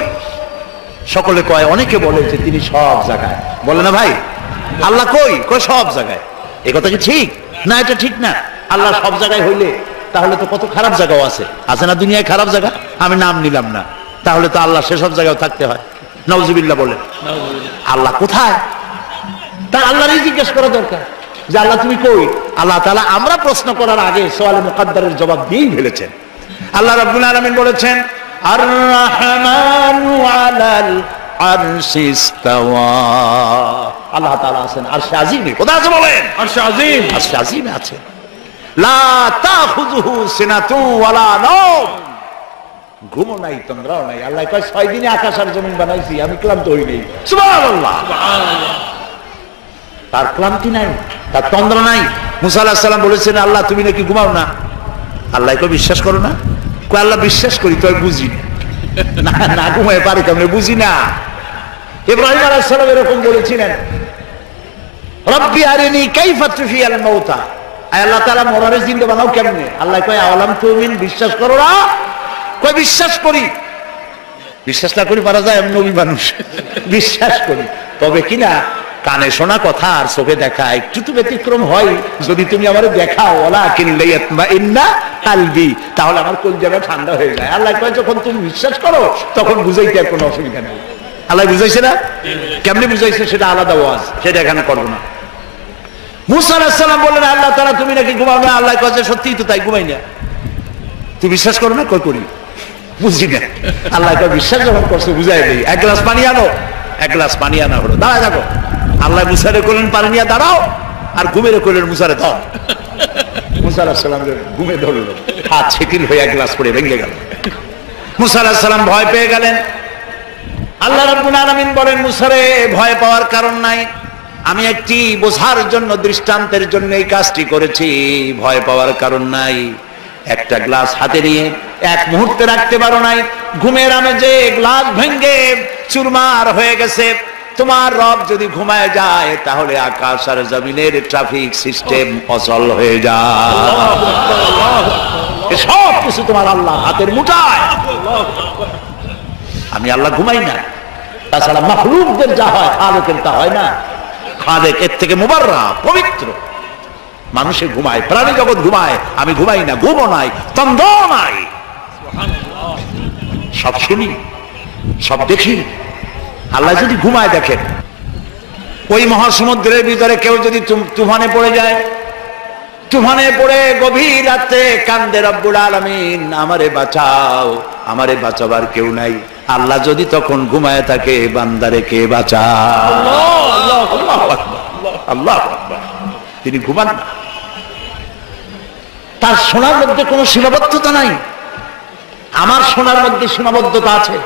সকলে কয়, অনেকে বলে যে তিনি সব জায়গায়। বলে না ভাই, আল্লাহ কই? কয় সব জায়গায়। এই কথা কি ঠিক? না, এটা ঠিক না। আল্লাহ সব জায়গায় হইলে তাহলে তো কত খারাপ জায়গাও আছে। আছে না দুনিয়ায় খারাপ জায়গা? আমি নাম নিলাম না। তাহলে তো আল্লাহ সেসব জায়গায় থাকতে হয়। নাউযুবিল্লাহ বলে। আল্লাহ কোথায়? তা আল্লাহরই জিজ্ঞেস করা দরকার যে আল্লাহ তুমি কই? আল্লাহ তাআলা আমরা প্রশ্ন করার আগে সওয়ালে মুকাদ্দারের জবাব দিয়েই ফেলেছেন। আল্লাহ রাব্বুল আলামিন বলেছেন, আর রাহমানু আলাল আরশি ইস্তাওয়া। আল্লাহ তাআলা আছেন আরশে আজিমে। কোথায় আছে বলেন? আরশে আজিম। আরশে আজিমে আছে। লা তাখুযুহু সিনাতু ওয়ালা নাওম, ঘুমও নাই তন্দ্রাও নাই। আল্লাহ কয় 6 দিনে আকাশ আর জমিন বানাইছি, আমি ক্লান্ত হই নাই। সুবহানাল্লাহ। তার ক্লান্তি নাই, তার তন্দ্রা নাই। মুসা আলাইহিস সালাম বলেছেন, আল্লাহ তুমি নাকি ঘুমাও না? আল্লাহ কয় বিশ্বাস করো না? কয় আল্লাহ বিশ্বাস করি, তো বুঝি না, না ঘুমায় পারি কেমনে, বুঝি না। ইব্রাহিম আলাইহিস সালাম এরকম বলেছিলেন, রব্বি আরিনি কাইফা তুহিয়াল মাউতা, আয় আল্লাহ তাআলা মরারে জিন্দা বানাও কেমনে? আল্লাহ কয় আওয়ালাম তুমিন, বিশ্বাস করো না? কয় বিশ্বাস করি। বিশ্বাস না করি পারা যায়? আমি নবী মানুষ, বিশ্বাস করি। তবে কিনা কানে শোনা কথা আর চোখে দেখা একটু তো ব্যতিক্রম হয়। যদি তুমি আমারে দেখাও ওয়ালাকিন লিয়াতমাইন্না কালবি, তাহলে আমার কলিজাটা ঠান্ডা হয়ে যায়। আল্লাহ কয় যখন তুমি বিশ্বাস করো তখন বুঝাইতে আর কোনো অসুবিধা নেই। আল্লাহ বুঝাইছে না? কেমনে বুঝাইছে সেটা আলাদা ওয়াজ, সেটা এখানে করবো না। মুসা আলাইহিস সালাম বললেন, আল্লাহ তাআলা তুমি নাকি ঘুমাও না? আল্লাহ কয় যে সত্যিই তো তাই, ঘুমাই না। তুই বিশ্বাস করো না? কই করি, বুঝি না। আল্লাহ কয় বিশ্বাস যখন করছো বুঝাই দেই, এক গ্লাস পানি আনো। এক গ্লাস পানি আনা হলো, দাঁড়ায় থাকো। আল্লাহ মুসারে করলেন পানি নিয়ে দাঁড়াও, আর ঘুমেরে করলেন মুসারে ধর। মুসা আলাইহিস সালাম ঘুমে ধরলো, হাত শিথিল হয়ে এক গ্লাস পড়ে ভেঙে গেল। মুসা আলাইহিস সালাম ভয় পেয়ে গেলেন। আল্লাহ রাব্বুল আলামিন বলেন, মুসারে ভয় পাওয়ার কারণ নাই, আমি একটি বোঝার জন্য, দৃষ্টান্তের জন্য এই কাজটি করেছি, ভয় পাওয়ার কারণ নাই। একটা গ্লাস হাতে নিয়ে এক মুহূর্তে রাখতে পারো নাই, ঘুমের আমেজে গ্লাস ভেঙে চুরমার হয়ে গেছে। তোমার রব যদি ঘুমায় যায় তাহলে আকাশ আর জমিনের ট্রাফিক সিস্টেম অচল হয়ে যায়। সব কিছু তোমার আল্লাহ হাতের মুঠায়। আমি আল্লাহ ঘুমাই না, তাছাড়া মাখলুকদের যা হয় খালেকের তা হয় না। খালেক এর থেকে মুবাররা, পবিত্র। মানুষে ঘুমায়, প্রাণী জগৎ ঘুমায়, আমি ঘুমাই না, ঘুমও নাই, তন্দ্র নাই। সব শুনি, সব দেখি। আল্লাহ যদি ঘুমায়, দেখেন ওই মহাসমুদ্রের ভিতরে কেউ যদি তুফানে পড়ে যায়, তুফানে পড়ে গভীর রাতে কান্দে রব্বুল আলামিন, আমারে বাঁচাও, আমারে বাঁচাবার কেউ নাই। আল্লাহ যদি তখন ঘুমায় থাকে, বান্দারে কে বাঁচাও? আল্লাহ আকবার। তিনি ঘুমান না। তার শোনার মধ্যে কোনো সীমাবদ্ধতা নাই, আমার শোনার মধ্যে সীমাবদ্ধতা আছে।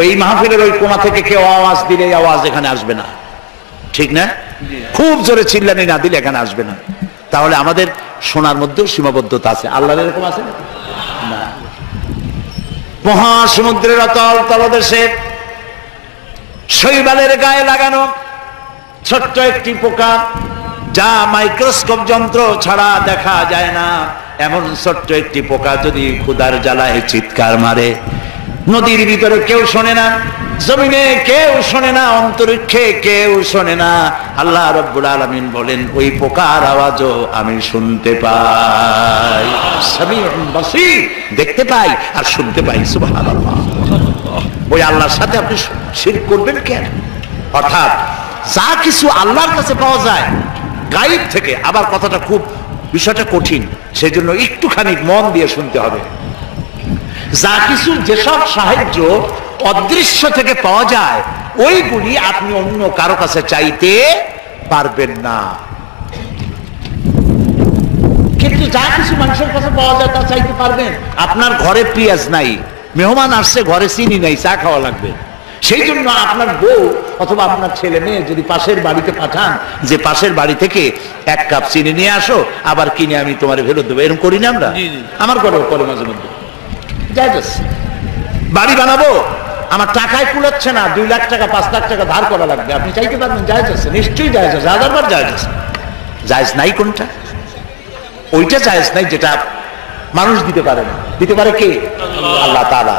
ওই মাহফিলের ওই কোণা থেকে কেউ আওয়াজ দিলে আওয়াজ এখানে আসবে না, ঠিক না? খুব জোরে চিল্লানি না দিলে এখানে আসবে না। তাহলে আমাদের শোনার মধ্যেও সীমাবদ্ধতা আছে। আল্লাহর এরকম আছে না? মহাসমুদ্রের অতল তলদেশে শৈবালের গায়ে লাগানো ছোট্ট একটি পোকা, যা মাইক্রোস্কোপ যন্ত্র ছাড়া দেখা যায় না, এমন ছোট্ট একটি পোকা যদি ক্ষুধার জ্বালায় চিৎকার মারে, নদীর ভিতরে কেউ শোনে না, জমিনে কেউ শোনে না, অন্তরিক্ষে কেউ শোনে না। আল্লাহ রাব্বুল আলামিন বলেন, ওই পোকার আওয়াজও আমি শুনতে পাই। সামিউন বাসীর, দেখতে পাই আর শুনতে পাই। সুবহানাল্লাহ। ওই আল্লাহর সাথে আপনি শিরক করবেন কেন? অর্থাৎ যা কিছু আল্লাহর কাছে পাওয়া যায় গায়েব থেকে, আবার কথাটা খুব বিষয়টা কঠিন, সেজন্য একটুখানি মন দিয়ে শুনতে হবে। যা কিছু, যেসব সাহায্য অদৃশ্য থেকে পাওয়া যায়, ওইগুলি আপনি অন্য কারো কাছে চাইতে পারবেন না। কিন্তু যা কিছু মানুষের কাছে পাওয়া যায় তা চাইতে পারবেন। আপনার ঘরে পেঁয়াজ নাই, মেহমান আসছে, ঘরে চিনি নাই, চা খাওয়া লাগবে। সেই জন্য আপনার বউ অথবা আপনার ছেলে মেয়ে যদি পাশের বাড়িতে পাঠান যে পাশের বাড়ি থেকে 1 কাপ চিনি নিয়ে আসো, আবার কিনে আমি তোমার ফেরত দেবো, এরকম করি না আমরা? আমার ঘরেও করে মাঝে মধ্যে। বাড়ি বানাবো, আমার টাকায় কুলাচ্ছে না, 2 লাখ টাকা 5 লাখ টাকা ধার করা লাগবে, আপনি চাইতে পারবেন? জায়েজ আছে, নিশ্চয়ই জায়েজ আছে, হাজারবার জায়েজ আছে। জায়েজ নাই কোনটা? ওইটা জায়েজ নাই যেটা মানুষ দিতে পারে না। দিতে পারে কে? আল্লাহ তাআলা।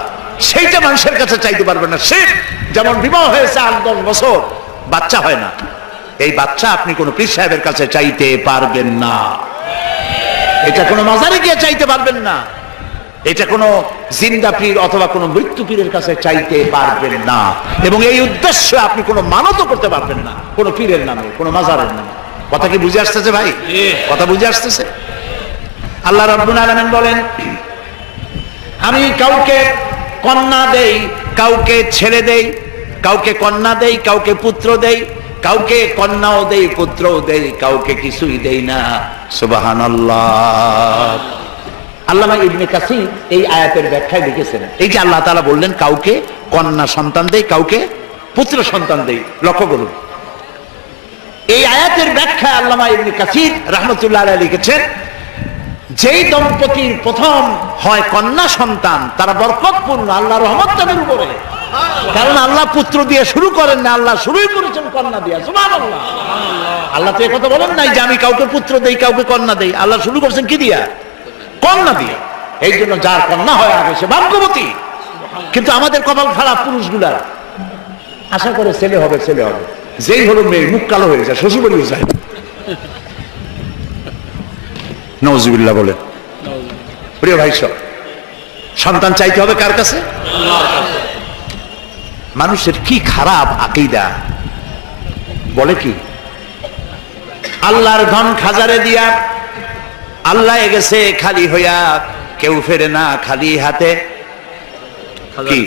সেইটা মানুষের কাছে চাইতে পারবেন না। সে যেমন বিবাহ হয়েছে 8-10 বছর, বাচ্চা হয় না, এই বাচ্চা আপনি কোন পীর সাহেবের কাছে চাইতে পারবেন না। এটা কোনো মাজারে গিয়ে চাইতে পারবেন না, এটা কোনো জিন্দা পীর অথবা কোনো মৃত্যু পীরের কাছে চাইতে পারবেন না। এবং এই উদ্দেশ্যে আপনি কোনো মানতও করতে পারবেন না কোনো পীরের নামে, কোনো মাজারের নামে। কথা কি বুঝে আসতেছে ভাই? কথা বুঝে আসতেছে? আল্লাহ রাব্বুল আলামিন বলেন, আমি কাউকে কন্যা দেই, কাউকে ছেলে দেই, কাউকে কন্যা দেই, কাউকে পুত্র দেই, কাউকে কন্যাও দেই, পুত্রও দেই, কাউকে কিছুই দেই না। সুবহানাল্লাহ। আল্লামা ইবনে কাসির এই আয়াতের ব্যাখ্যায় লিখেছেন, এই যে আল্লাহ তাআলা বললেন কাউকে কন্যা সন্তান দেই, কাউকে পুত্র সন্তান দেই, লক্ষ্য করুন এই আয়াতের ব্যাখ্যা আল্লামা ইবনে কাসির রাহমাতুল্লাহ আলাইহি লিখেছেন, যেই দম্পতির প্রথম হয় কন্যা সন্তান তারা বরকতপূর্ণ, আল্লাহর রহমত তাদের উপরে। কারণ আল্লাহ পুত্র দিয়ে শুরু করেন না, আল্লাহ শুরুই করেছেন কন্যা দিয়ে। সুবহানাল্লাহ। আল্লাহ তো এই কথা বলেন নাই যে আমি কাউকে পুত্র দেই কাউকে কন্যা দেই, আল্লাহ শুরু করছেন কি দিয়া? কন্যা দিয়ে। এই জন্য যার কন্যা হয় আগে সে ভাগ্যবতী। কিন্তু আমাদের কপাল খারাপ পুরুষগুলার, আশা করে ছেলে হবে ছেলে হবে, যেই হলো মেয়ে মুখ কালো হয়ে যায়, শ্বশুরবাড়িও যায়। নাউজুবিল্লাহ বলে। প্রিয় ভাই সব, সন্তান চাইতে হবে কার কাছে? মানুষের কি খারাপ আকীদা, বলে কি আল্লাহর ধন খাজারে দিয়া আল্লাহ গেছে খালি হইয়া, কেউ ফেরে না খালি হাতে। কি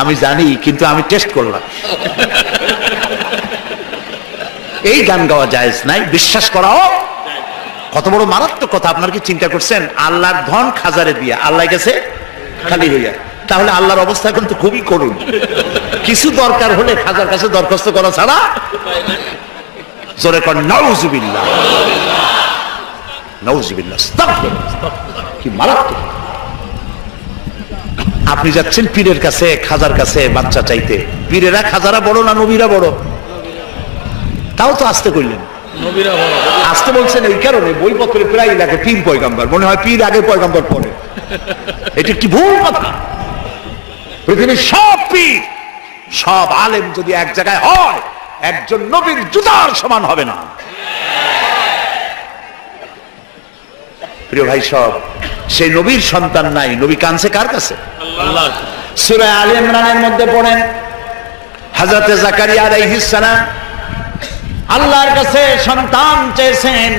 আমি জানি, কিন্তু আমি টেস্ট করলাম। এই গান গাওয়া জায়েজ নাই, বিশ্বাস করাও কত বড় মারাত্মক কথা। আপনার কি চিন্তা করছেন? আল্লাহর ধন খাজারে দিয়া আল্লাহ গেছে খালি হইয়া, তাহলে আল্লাহর অবস্থা এখন তো খুবই করুণ। কিছু দরকার হলে খাজার কাছে দরখাস্ত করা ছাড়া। জোরে কর নাউজুবিল্লাহ, নাউজুবিল্লাহ, কি মারাত্মক। আপনি যাচ্ছেন পীরের কাছে, খাজার কাছে বাচ্চা চাইতে, পীরেরা খাজারা বড় না নবীরা বড়? তাও তো আসতে করলেন, আসতে বলছেন এই কারণে বইপত্রে প্রায় লাগে পীর পয়গাম্বর, মনে হয় পীর আগে পয়গাম্বর পরে। এটা কি ভুল কথা? পৃথিবীর সব পীর সব আলেম যদি এক জায়গায় হয়, একজন নবীর জুতার সমান হবে না। প্রিয় ভাই সব, সেই নবীর সন্তান নাই, নবী কানছে কার কাছে? আল্লাহ। সূরা আলে ইমরানের মধ্যে পড়েন, হযরত জাকারিয়া আলাইহিস সালাম আল্লাহর কাছে সন্তান চেয়েছেন,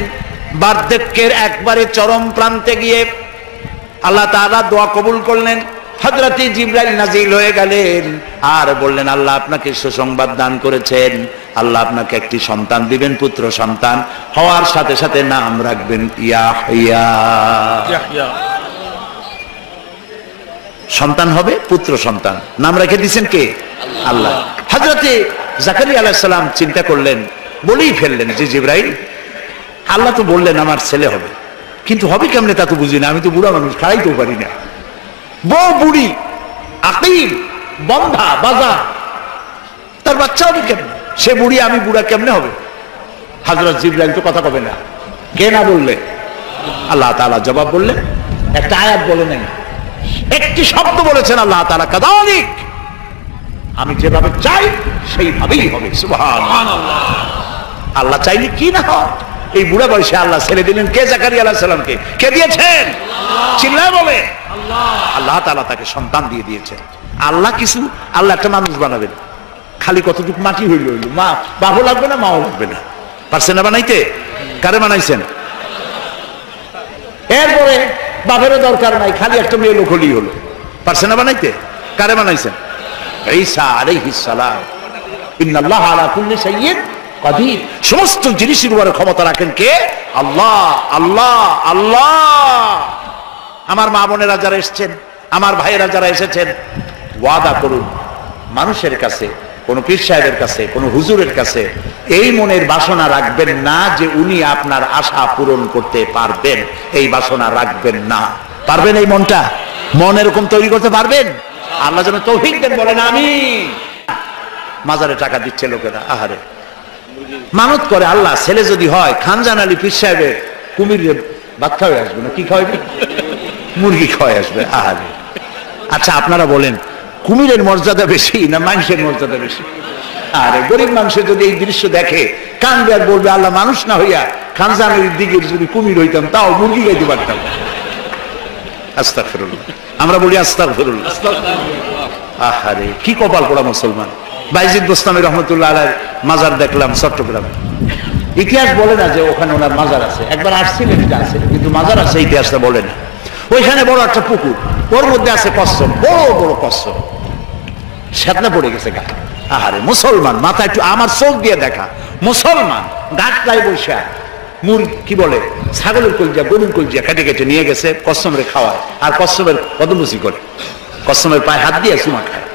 বার্ধক্যের একবারে চরম প্রান্তে গিয়ে আল্লাহ তাআলা দোয়া কবুল করলেন। হযরত জিবরাইল নাজিল হয়ে গেলেন আর বললেন, আল্লাহ আপনাকে সুসংবাদ দান করেছেন, আল্লাহ আপনাকে একটি সন্তান দিবেন, পুত্র সন্তান। হওয়ার সাথে সাথে নাম রাখবেন ইয়াহইয়া। সন্তান হবে, পুত্র সন্তান, নাম রেখে দিয়েছেন কে? আল্লাহ। হযরত জাকারিয়া আলাইহিস সালাম চিন্তা করলেন, বলেই ফেললেন যে জিবরাইল, আল্লাহ তো বললেন আমার ছেলে হবে, কিন্তু হবে কেমনে তা তো বুঝি না, আমি তো বুড়া মানুষ, খাইতেও পারি না। বউ বুড়ি, আকিল, বন্ধা, বাজা, তার বাচ্চা হবে কেমনে? সে বুড়ি আমি বুড়া, কেমনে হবে? হযরত জিবরাইল তো কথা কবে না, কে না বললে? আল্লাহ তাআলা জবাব বললেন, একটা আয়াত বলে নাই, একটি শব্দ বলেছেন আল্লাহ তাআলা, কাযালিক, আমি যেভাবে চাই সেইভাবেই হবে। সুবহানাল্লাহ। আল্লাহ চাইলে কি না হয়। এই বুড়া বয়সে আল্লাহ ছেলে দিলেন কে? জাকারিয়া আলাইহিস সালামকে। কে দিয়েছেন? চিল্লায় বলে আল্লাহ তাআলা তাকে সন্তান দিয়ে দিয়েছেন। আল্লাহ কিছু, আল্লাহ একটা মানুষ বানাবেন, খালি কতটুকু মাটি হইল হইল, মা বাবু লাগবে না, মাও লাগবে না, পারছেন না বানাইতে? কারে বানাইছেন? এরপরে বাপেরও দরকার নাই, খালি একটা মেয়ে লোক হলেই হলো, পারছেন না বানাইতে? কারে বানাইছেন? ঈসা আলাইহিস সালাম। ইন্নাল্লাহা আলা কুল্লি শাইইন কাদির। সমস্ত জিনিসের উপরে ক্ষমতা রাখেন কে? আল্লাহ। আল্লাহ, আল্লাহ। আমার মা বোনেরা যারা এসেছেন, আমার ভাইয়েরা যারা এসেছেন, ওয়াদা করুন মানুষের কাছে, কোন পীর সাহেবের কাছে, কোন হুজুরের কাছে এই মনের বাসনা রাখবেন না যে উনি আপনার আশা পূরণ করতে পারবেন। এই বাসনা রাখবেন না। পারবেন? এই মনটা, মন এরকম তৈরি করতে পারবেন? আল্লাহ যেন তৌফিক দেন, বলেন আমিন। মাজারে টাকা দিচ্ছে লোকেরা, আহারে মানত করে, আল্লাহ ছেলে যদি হয় খানজান আলী পীর সাহেবের কুমিরের ভাত খাওয়াই আসবে না, কি খাওয়াইবে? মুরগি খাওয়াই আসবে, আহারে। আচ্ছা আপনারা বলেন, কুমিরের মর্যাদা বেশি না মানুষের মর্যাদা বেশি? আরে গরিব মানুষের যদি এই দৃশ্য দেখে কানবে আর বলবে, আল্লাহ মানুষ না হইয়া খানজানের দিকে যদি কুমির হইতাম তাও মুরগি খাইতে পারতাম। আস্তাগফিরুল্লাহ। আমরা বলি আস্তাগফিরুল্লাহ। আহারে কি কপাল পোড়া মুসলমান। বাইজিদ বোস্তামি রহমতুল্লাহ আলাইহির মাজার দেখলাম চট্টগ্রামে। ইতিহাস বলে না যে ওখানে ওনার মাজার আছে, একবার আসছিলেন এটা আছে, কিন্তু মাজার আছে ইতিহাসটা বলে না। ওইখানে বড় একটা পুকুর, ওর মধ্যে আছে কচ্ছপ, বড় বড় কচ্ছপ, শ্বেতনা পড়ে গেছে গায়ে। আহারে মুসলমান, মাথা একটু আমার চোখ দিয়ে দেখা, মুসলমান গাছটায় বসে কি বলে ছাগলের কলজা গরুর কলজা কেটে কেটে নিয়ে গেছে কসমের খাওয়ায়, আর কসমের কদমুচি করে কসমের পায়ে হাত দিয়ে চুমা খায়।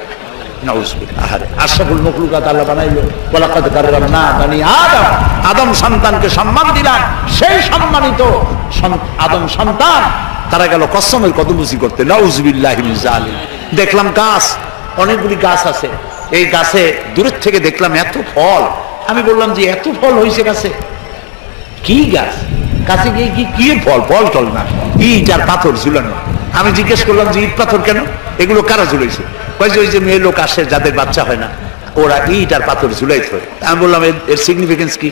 আহারে আশরাফুল মখলুকাত আল্লাহ বানাইলো, ওয়ালাকাদ কাররামনা বানি আদম, আদম সন্তানকে সম্মান দিলাম, সেই সম্মানিত আদম সন্তান তারা গেল কসমের কদমুচি করতে। নাউযুবিল্লাহি মিন যালিক। দেখলাম গাছ, অনেকগুলি গাছ আছে, এই গাছে দূরের থেকে দেখলাম এত ফল। আমি বললাম যে এত ফল হয়েছে গাছে, কি গাছ? কাছে গিয়ে কি ফল? ফল টল না, ইট আর পাথর ঝুলানো। আমি জিজ্ঞেস করলাম যে ইট পাথর কেন, এগুলো কারা ঝুলাইছে? ওই যে মেয়ে লোক আসে যাদের বাচ্চা হয় না, ওরা ইট আর পাথর ঝুলাই থয়। আমি বললাম এর সিগনিফিকেন্স কি,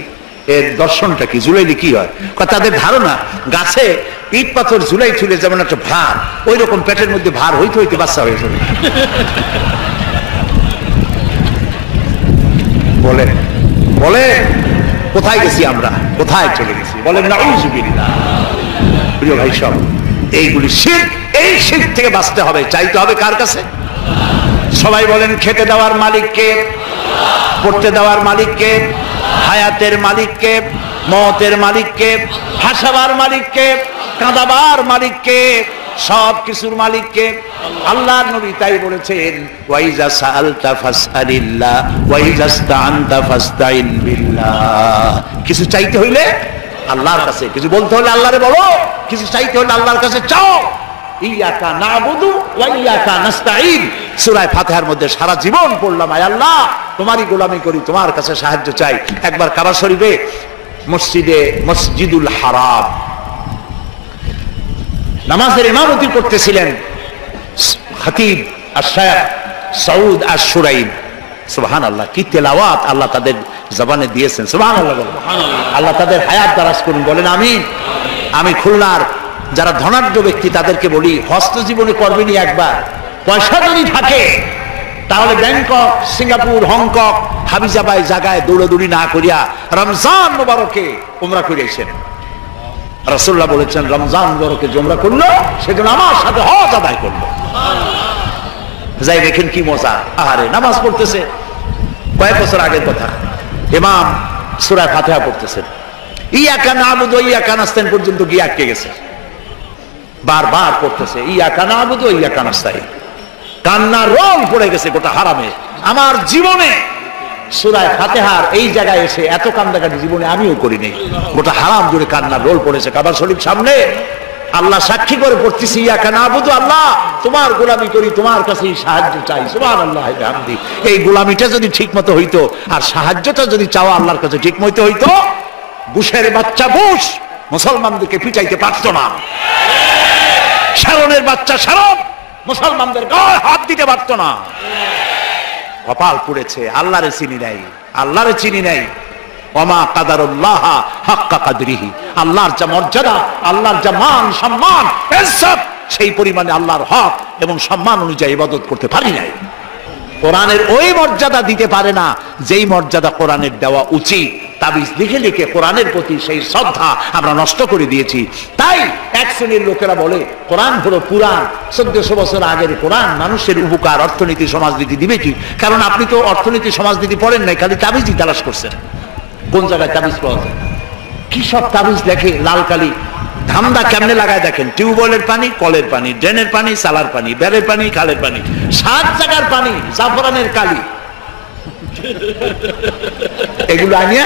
এর দর্শনটা কি, ঝুলাইলে কি হয়? তাদের ধারণা গাছে ইট পাথর ঝুলাই ঝুলে যেমন একটা ভার, ওই রকম পেটের মধ্যে ভার হইতে হইতে বাচ্চা হয়ে যাবে। বলেন বলেন কোথায় গেছি আমরা, কোথায় চলে গেছি? বলেন নাউযুবিল্লাহ। প্রিয় ভাই সব, এইগুলি শিরক, এই শিরক থেকে বাঁচতে হবে। চাইতে হবে কার কাছে? সবাই বলেন খেতে দেওয়ার মালিককে, পড়তে দেওয়ার মালিককে, হায়াতের মালিককে, মওতের মালিককে, হাসাবার মালিককে, কাঁদাবার মালিককে, সব কিছুর মালিককে। আল্লাহর নবী তাই বলেছেন, ওয়াইজা সাআলতা ফাসআলিল্লাহ ওয়াইজা ইসতাআনতা ফাসতাইন বিল্লাহ। কিছু চাইতে হইলে আল্লাহর কাছে, কিছু বলতে হলে আল্লাহরে বলো, কিছু চাইতে হলে আল্লাহর কাছে চাও। ইয়াকা নাবুদু ওয়া ইয়াকা নাস্তাঈন। সূরা ফাতিহার মধ্যে সারা জীবন পড়লাম, আয় আল্লাহ তোমারই গোলামি করি, তোমার কাছে সাহায্য চাই। একবার কাবা শরীফে মসজিদুল হারাম নামাজের ইমামতি করতেছিলেন খতিব আশ-শাইখ সৌদ আশ-শুরাইব। সুবহানাল্লাহ, কি তেলাওয়াত আল্লাহ তাদের জবানে দিয়েছেন। সুবহানাল্লাহ, আল্লাহ তাদের হায়াত দারাজ করুন, বলেন আমিন। আমি খুলনার যারা ধনাঢ্য ব্যক্তি তাদেরকে বলি, হস্ত জীবনে করবেনই একবার। পয়সা যদি থাকে তাহলে ব্যাংকক, সিঙ্গাপুর, হংকং, হাবিজাবাই জায়গায় দৌড়াদৌড়ি না করিয়া রমজান মোবারকে উমরা করিয়েছেন। রাসূলুল্লাহ বলেছেন, রমজান মোবারকে উমরা করলো সেজন্য আমার সাথে হজ আদায় করলো। যাই দেখেন কি মজা। আহারে নামাজ পড়তেছে, কয়েক বছর আগের কথা, ইমাম সূরা ফাতিহা পড়তেছেন, ইয়াকা নাবুদু ওয়া ইয়াকা নাস্তাইন পর্যন্ত গিয়ে আটকে গেছে। বারবার পড়তেছে ইয়াকা নাবুদু ওয়া ইয়াকা নাস্তাইন। কান্না রং পড়ে গেছে গোটা হারামে। আমার জীবনে সূরা ফাতিহার এই জায়গায় এসে এত কান্দাকাটি জীবনে আমিও করিনি। গোটা হারাম জুড়ে কান্নার রোল পড়েছে। কাবা শরীফ সামনে, আল্লাহ সাক্ষী করে পড়তেছি, ইয়াকা নাবুদু, আল্লাহ তোমার গোলামি করি, তোমার কাছেই সাহায্য চাই। সুবহানাল্লাহ ওয়া বিহামদি। এই গোলামিটা যদি ঠিক মতো হইতো, আর সাহায্যটা যদি চাওয়া আল্লাহর কাছে ঠিক মতো হইতো, বুশের বাচ্চা বুশ মুসলমানদেরকে পিটাইতে পারত না। শারনের বাচ্চা শারন মুসলমানদের গায়ে হাত দিতে পারত না। কপাল পুড়েছে, আল্লাহরে চিনি নাই, আল্লাহরে চিনি নাই। ওমা কাদারুল্লাহ হাক্কা কাদরিহি। আল্লাহর যা মর্যাদা, আল্লাহর যা মান সম্মান ইজ্জত, সেই পরিমাণে আল্লাহর হক এবং সম্মান অনুযায়ী ইবাদত করতে পারি নাই। কোরআনের ওই মর্যাদা দিতে পারে না যেই মর্যাদা কোরআনের দেওয়া উচিত। তাবিজ লিখে লিখে কোরআনের প্রতি সেই শ্রদ্ধা আমরা নষ্ট করে দিয়েছি। তাই এক শ্রেণীর লোকেরা বলে কোরআন হলো পুরাণ, 1400 বছর আগের কোরআন মানুষের উপকার, অর্থনীতি, সমাজনীতি দিবে কি? কারণ আপনি তো অর্থনীতি সমাজনীতি পড়েন নাই, খালি তাবিজই তালাশ করছেন। কোন জায়গায় তাবিজ পাওয়া যায়? কি সব তাবিজ লেখে, লাল কালি। ধান্দা কেমনে লাগায় দেখেন, টিউবওয়েলের পানি, কলের পানি, ড্রেনের পানি, সালার পানি, বেড়ের পানি, খালের পানি, 7 জায়গার পানি, জাফরানের কালি, এগুলো আনিয়ে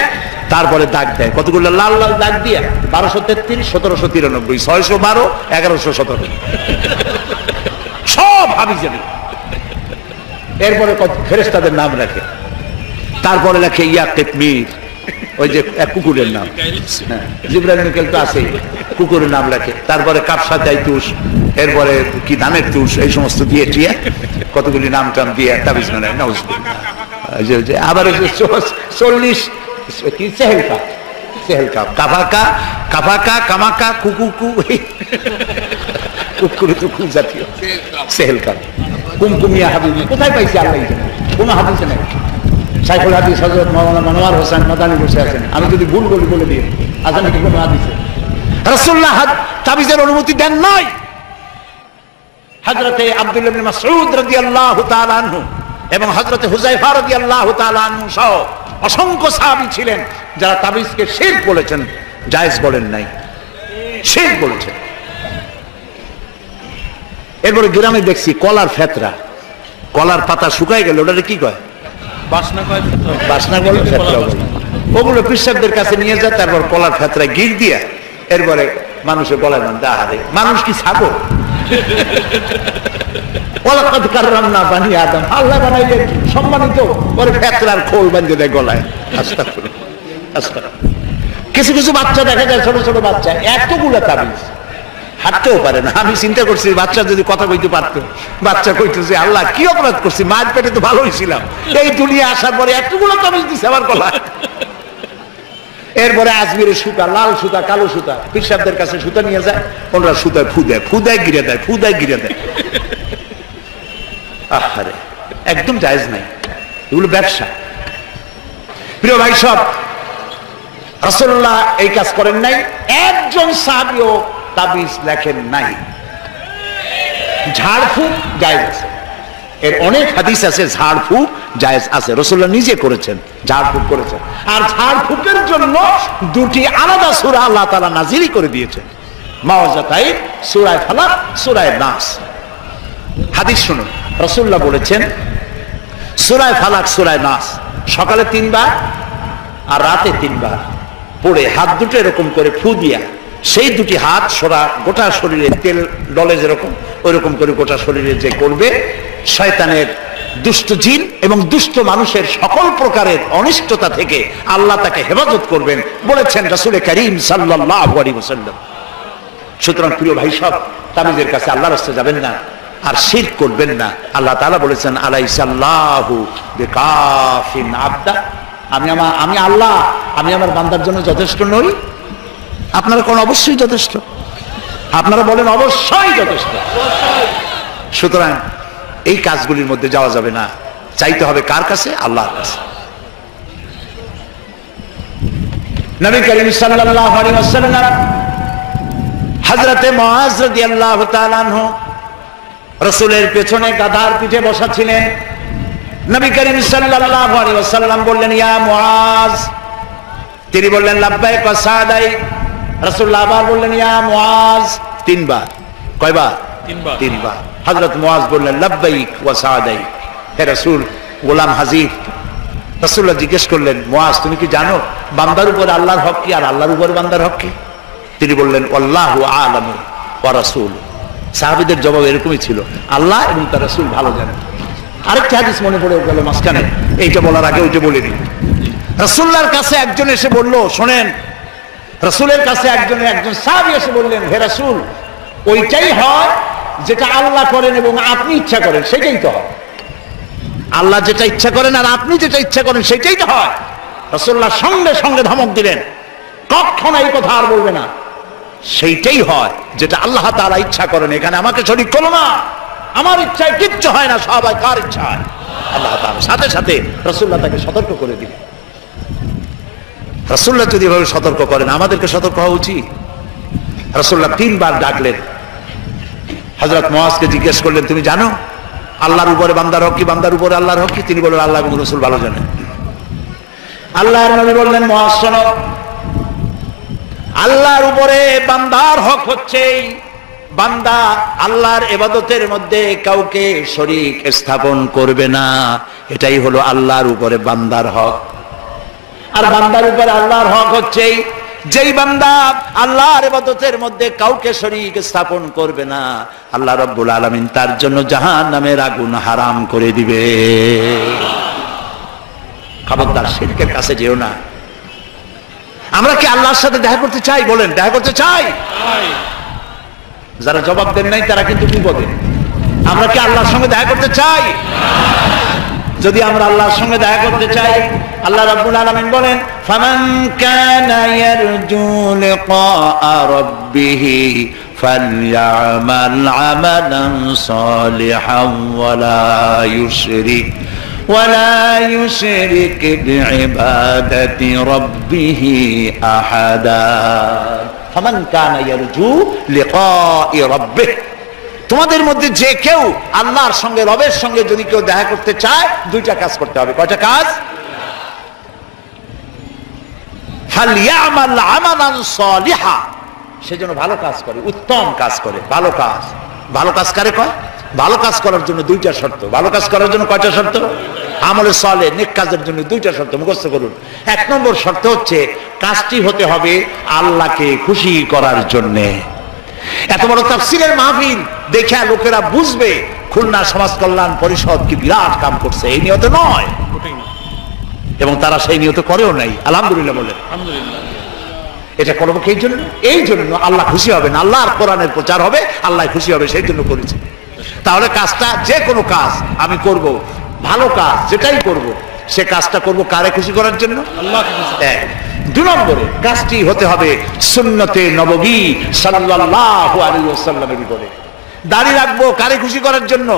তারপরে দাগ দেয়। কতগুলো লাল লাল দাগ দিয়ে 1233, 1793, 612, 1117 সব হাবি যাবে। এরপরে ফেরেশতাদের নাম রাখে, তারপরে লেখে ইয়া কিতমির, ওই যে কুকুরের নাম, জিবরাইল মিকাইল তো আছে, কুকুরের নাম লেখে। তারপরে কাপসা জাইতুস, এরপরে কি ধানের তুষ, এই সমস্ত দিয়ে টিয়ে কতগুলি নাম টাম দিয়ে তাবিজ বানায়। নাউজুবিল্লাহ। আবার 40 কি সেহেলকা, সেহেলকা, কাফাকা, কাফাকা, কামাকা, কুকুকু, কুকুরে তো খুব জাতীয়, সেহেলকা, কুমকুমিয়া হাবিবি। কোথায় পাইছি আল্লাহ জানে, কোন হাদিসে নাই। সাইফুল হাদিস হযরত মাওলানা মনোয়ার হোসেন মাদানী বসে আছেন, আমি যদি ভুল বলি বলে দিয়ে। আচ্ছা নাকি কোন হাদিসে রাসূলুল্লাহ তাবিজের অনুমতি দেন নাই? হযরতে আব্দুল্লাহ ইবনে মাসউদ রাদিয়াল্লাহু তাআলা আনহু এবং হযরত হুযায়ফা রাদিয়াল্লাহু তাআলা আনহু সহ অসংখ্য সাহাবী ছিলেন যারা তাবিজকে শিরক বলেছেন, জায়েজ বলেন নাই, শিরক বলেছেন। এরপরে গ্রামে দেখছি কলার ফেতরা, কলার পাতা শুকায় গেল ওটারে কি কয়? বাসনা কয়, বাসনা বলে, ফেতরা বলে। ওগুলো পিসাবদের কাছে নিয়ে যায়, তারপর কলার ফেতরা গির দিয়া এরপরে মানুষের গলায় বান্ধে। আহারে, মানুষ কি ছাগল? ওয়ালাকাদ কাররামনা বানি আদম, আল্লাহ বানাইলেন সম্মানিত, পরে ফেতরার খোল বাঁধে দেয় গলায়। আস্তাগফিরুল্লাহ, আস্তাগফিরুল্লাহ। কিছু কিছু বাচ্চা দেখা যায়, ছোট ছোট বাচ্চা এতগুলো তাবিজ, হাঁটতেও পারে না। আমি চিন্তা করছি বাচ্চা যদি কথা কইতে পারতো, বাচ্চা কইতেছে আল্লাহ কি অপরাধ করছি, মায়ের পেটে তো ভালোই ছিলাম, এই দুনিয়া আসার পরে এতগুলো তাবিজ দিছে আমার গলায়। এরপরে আজমিরের সুতা, লাল সুতা, কালো সুতা, পিসাবদের কাছে সুতা নিয়ে যায়, ওনারা সুতায় ফুদায় গিরে দেয়, ফুদায় গিরে দেয়। আহারে, একদম জায়েজ নাই, এগুলো ব্যবসা। প্রিয় ভাই সব, রাসূলুল্লাহ এই কাজ করেন নাই, একজন সাহাবীও তাবিজ লেখেন নাই। ঝাড়ফুঁক জায়েজ আছে, এর অনেক হাদিস আছে, ঝাড়ফুঁক জায়েজ আছে, রাসূলুল্লাহ নিজে করেছেন, ঝাড়ফুঁক করেছেন। আর ঝাড়ফুঁকের জন্য দুটি আলাদা সূরা আল্লাহ তাআলা নাযিল করে দিয়েছেন, মাওয়াজাতাইন, সূরা ফালাক, সূরা নাস। হাদিস শুনুন, রাসূলুল্লাহ বলেছেন সূরা ফালাক, সূরা নাস সকালে 3 বার আর রাতে 3 বার পড়ে হাত দুটো এরকম করে ফু দিয়া, সেই দুটি হাত গোটা শরীরে তেল ডলে যেরকম ওইরকম করে গোটা শরীরে যে করবে, শয়তানের, দুষ্ট জিন এবং দুষ্ট মানুষের সকল প্রকারের অনিষ্টতা থেকে আল্লাহ তাকে হেফাজত করবেন বলেছেন রাসূল করিম সাল্লাল্লাহু আলাইহি ওয়াসাল্লাম। সুতরাং প্রিয় ভাই সব, তাবিজের কাছে আল্লাহর রাস্তায় যাবেন না, আর শিরক করবেন না। আল্লাহ তাআলা বলেছেন আলাইসাল্লাহু বিকাফিন আবদা, আমি আল্লাহ, আমি আমার বান্দার জন্য যথেষ্ট নই? আপনারা কোন অবশ্যই যথেষ্ট, আপনারা বলেন অবশ্যই যথেষ্ট। সুতরাং এই কাজগুলির মধ্যে যাওয়া যাবে না, চাইতে হবে কার কাছে? আল্লাহর কাছে। নবী করিম সাল্লাল্লাহু আলাইহি ওয়াসাল্লাম হযরতে মুআজ রাদিয়াল্লাহু তাআলা আনহু রাসূলের পেছনে গাধার পিঠে বসা ছিলেন। নবী করিম সাল্লাল্লাহু আলাইহি ওয়াসাল্লাম বললেন ইয়া মুআজ, তিনি বললেন লাব্বাইক ওয়া সাদাইক। রাসূলুল্লাহ আবার বললেন ইয়া মুআজ, 3 বার। কয়বার? 3 বার। হযরত মুআজ বললেন লাব্বাইক ওয়া সাদাইক, হে রাসূল, গোলাম হাজির। রাসূলুল্লাহ জিজ্ঞেস করলেন মুআজ, তুমি কি জানো বান্দার উপর আল্লাহর হক কি আর আল্লাহর উপর বান্দার হক কি? তিনি বললেন আল্লাহু আ'লামু ওয়া রাসূল। সাহাবীদের জবাব এরকমই ছিল, আল্লাহ এবং তার রাসূল ভালো জানেন। আরেকটা হাদিস মনে পড়ে গেল মাঝখানে, এইটা বলার আগে ওইটা বলে দিই। রাসূলুল্লাহর কাছে একজন এসে বলল, শোনেন, রাসূলের কাছে একজন সাহাবী এসে বললেন, হে রাসূল, ওইটাই হয় যেটা আল্লাহ করেন এবং আপনি ইচ্ছা করেন, সেটাই তো হয়। আল্লাহ যেটা ইচ্ছা করেন আর আপনি যেটা ইচ্ছা করেন সেটাই তো হয়। রাসূলুল্লাহ সঙ্গে সঙ্গে ধমক দিলেন, কখনো এই কথা আর বলবে না, সেইটাই হয় যেটা আল্লাহ তাআলা ইচ্ছা করেন, এখানে আমাকে শরীক করো না, আমার ইচ্ছায় কিচ্ছু হয় না, সবাই কার ইচ্ছা হয়? আল্লাহ তাআলা। সাথে সাথে রাসূলুল্লাহ তাকে সতর্ক করে দিলেন। রাসূলুল্লাহ যদি এভাবে সতর্ক করেন, আমাদেরকে সতর্ক হওয়া উচিত। রাসূলুল্লাহ 3 বার ডাকলেন, হযরত মুআজকে জিজ্ঞেস করলেন, তুমি জানো আল্লাহর উপরে বান্দার হক কি, বান্দার উপরে আল্লাহর হক কি? তিনি বললেন আল্লাহ এবং রাসূল ভালো জানেন। আল্লাহর নবী বললেন মুআজ শোনো, আল্লাহর উপরে বান্দার হক হচ্ছে বান্দা আল্লাহর ইবাদতের মধ্যে কাউকে শরীক স্থাপন করবে না, এটাই হলো আল্লাহর উপরে বান্দার হক। আর বান্দার উপরে আল্লাহর হক হচ্ছে যেই বান্দা আল্লাহর ইবাদতের মধ্যে কাউকে শরীক স্থাপন করবে না, আল্লাহ রাব্বুল আলামিন তার জন্য জাহান্নামের আগুন হারাম করে দিবে। খবরদার শিরকের কাছে যেও না। আমরা কি আল্লাহর সাথে দেখা করতে চাই? বলেন, দেখা করতে চাই? যারা জবাব দেন নাই তারা কিন্তু বিপদে। আমরা কি আল্লাহর সঙ্গে দেখা করতে চাই? যদি আমরা আল্লাহর সঙ্গে দেখা করতে চাই, আল্লাহ রাব্বুল আলামিন বলেন ফামান কানা ইয়ারজু লিকা রাব্বিহি ফালইআমাল আমালান সালিহান ওয়ালা ইউশরিক বিইবাদাতি রাব্বিহি আহাদা। ফামান কানা ইয়ারজু লিকা রাব্বিহি, তোমাদের মধ্যে যে কেউ আল্লাহর সঙ্গে, রবের সঙ্গে যদি কেউ দেখা করতে চায়, দুইটা কাজ করতে হবে। কয়টা কাজ? ফালইয়ামাল আমালান সালিহা, সেজন্য ভালো কাজ করে, উত্তম কাজ করে। ভালো কাজ, ভালো কাজ কারে কয়? ভালো কাজ করার জন্য দুইটা শর্ত। ভালো কাজ করার জন্য কয়টা শর্ত? আমলে সালেহ, নেক কাজের জন্য দুইটা শর্ত মুখস্থ করুন। এক নম্বর শর্ত হচ্ছে কাজটি হতে হবে আল্লাহকে খুশি করার জন্য। এত বড় তাফসীরের মাহফিল দেখে লোকেরা বুঝবে খুলনা সমাজ কল্যাণ পরিষদ কি বিরাট কাম করছে, এই নিয়তে নয়, এবং তারা সেই নিয়তে করেও নাই। আলহামদুলিল্লাহ বলে, এটা করবো এই জন্য, এই জন্য আল্লাহ খুশি হবেন, আল্লাহর কোরআনের প্রচার হবে, আল্লাহ খুশি হবে, সেই জন্য করেছে। তাহলে কাজটা, যে কোনো কাজ আমি করব, ভালো কাজ যেটাই করব, সে কাজটা করব কারে খুশি করার জন্য? আল্লাহকে খুশি। দুই নম্বরে কাজটি হতে হবে সুন্নতে নববী সাল্লাল্লাহু আলাইহি ওয়াসাল্লামের উপরে। দাড়ি রাখবো কারে খুশি করার জন্য?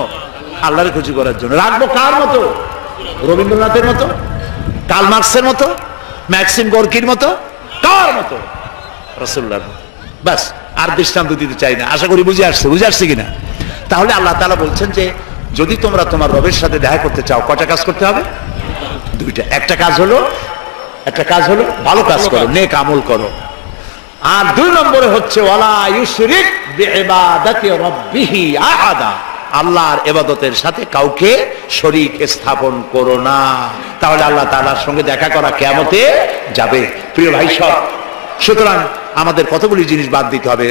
আল্লাহরে খুশি করার জন্য। রাখবো কার মতো? রবীন্দ্রনাথের মতো, কার্ল মার্কসের মতো, ম্যাক্সিম গোর্কির মতো? কার মতো? রাসূলুল্লাহর মতো। বাস, আর দৃষ্টান্ত দিতে চাই না। আশা করি বুঝে আসছে কিনা? তাহলে আল্লাহ তাআলা বলছেন যে যদি তোমরা তোমার রবের সাথে দেখা করতে চাও, কয়টা কাজ করতে হবে? দুইটা। একটা কাজ হলো ভালো কাজ করো, নেক আমল করো। আর দুই নম্বরে হচ্ছে ওয়ালা ইউশরিক বিইবাদাতি রাব্বিহি আহাদা, আল্লাহর ইবাদতের সাথে কাউকে শরীক স্থাপন করো না। তাহলে আল্লাহ তাআলার সঙ্গে দেখা করা কিয়ামতে যাবে। প্রিয় ভাই সব, সুতরাং আমাদের কতগুলি জিনিস বাদ দিতে হবে।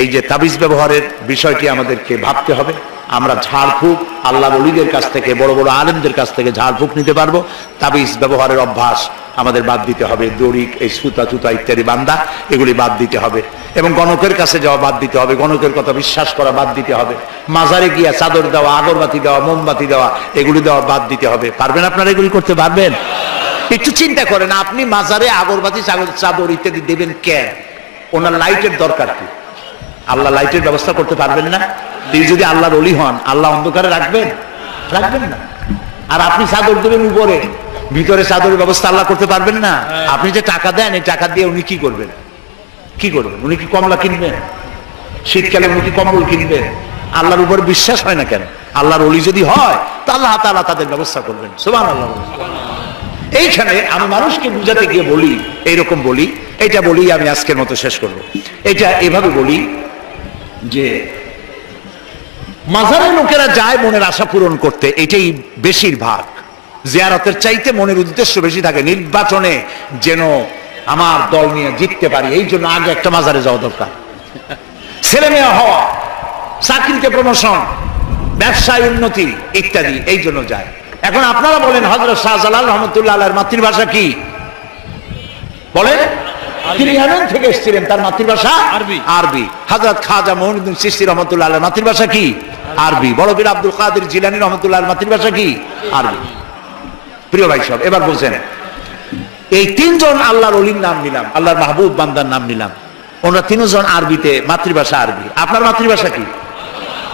এই যে তাবিজ ব্যবহারের বিষয়টি আমাদেরকে ভাবতে হবে। আমরা ঝাড়ফুঁক আল্লাহর ওলিদের কাছ থেকে, বড় বড় আলেমদের কাছ থেকে ঝাড়ফুঁক নিতে পারবো। তাবিজ ব্যবহারের অভ্যাস আমাদের বাদ দিতে হবে। দড়ি, এই সুতা চুতা ইত্যাদি বান্দা, এগুলি বাদ দিতে হবে। এবং গণকের কাছে যাওয়া বাদ দিতে হবে, গণকের কথা বিশ্বাস করা বাদ দিতে হবে। মাজারে গিয়া চাদর দেওয়া, আগরবাতি দেওয়া, মোমবাতি দেওয়া, এগুলি দেওয়া বাদ দিতে হবে। পারবেন আপনারা? এগুলি করতে পারবেন? একটু চিন্তা করেন, আপনি মাজারে আগরবাতি, চাদর ইত্যাদি দেবেন কেন? ওনার লাইটের দরকার কি? আল্লাহ লাইটের ব্যবস্থা করতে পারবেন না? তিনি যদি আল্লাহর ওলি হন, আল্লাহ অন্ধকারে রাখবেন না। আর আপনি চাদর দেবেন উপরে, ভিতরে চাদরের ব্যবস্থা আল্লাহ করতে পারবেন না? আপনি যে টাকা দেন, এই টাকা দিয়ে উনি কি করবেন? উনি কি কমলা কিনবেন? শীতকালে উনি কি কম্বল কিনবেন? আল্লাহর উপর বিশ্বাস হয় না কেন? আল্লাহর ওলি যদি হয় তা আল্লাহ তাআলা তাদের ব্যবস্থা করবেন। সুবহানাল্লাহ। এইখানে আমি মানুষকে বুঝাতে গিয়ে বলি, এইরকম বলি, এটা বলি আমি আজকের মতো শেষ করব। এটা এভাবে বলি যে মাজারে লোকেরা যায় মনের আশা পূরণ করতে, এটাই বেশিরভাগ। জিয়ারতের চাইতে মনের উদ্দেশ্য বেশি থাকে, নির্বাচনে যেন আমার দল নিয়ে জিততে পারি, এই জন্য আগে একটা মাজারে যাওয়া দরকার। ছেলে মেয়ে হওয়া, চাকরিতে প্রমোশন, ব্যবসায় উন্নতি ইত্যাদি, এই জন্য যায়। এখন আপনারা বলেন হযরত শাহজালাল রহমতুল্লাহ আলাইহির মাতৃভাষা কি? বলেন। তিনি ইয়ামান থেকে এসেছিলেন, তার মাতৃভাষা আরবি। হযরত খাজা মুঈনুদ্দিন চিশতি রহমতুল্লাহ আলাইহির মাতৃভাষা কি? আরবি। বড় পীর আব্দুল কাদের জিলানী রহমতুল্লাহ আলাইহির মাতৃভাষা কি? আরবি। প্রিয় ভাই সব, এবার বলছেন এই তিনজন আল্লাহর ওলির নাম নিলাম, আল্লাহর মাহবুব বান্দার নাম নিলাম, ওনারা তিনজন আরবিতে, মাতৃভাষা আরবি। আপনার মাতৃভাষা কি?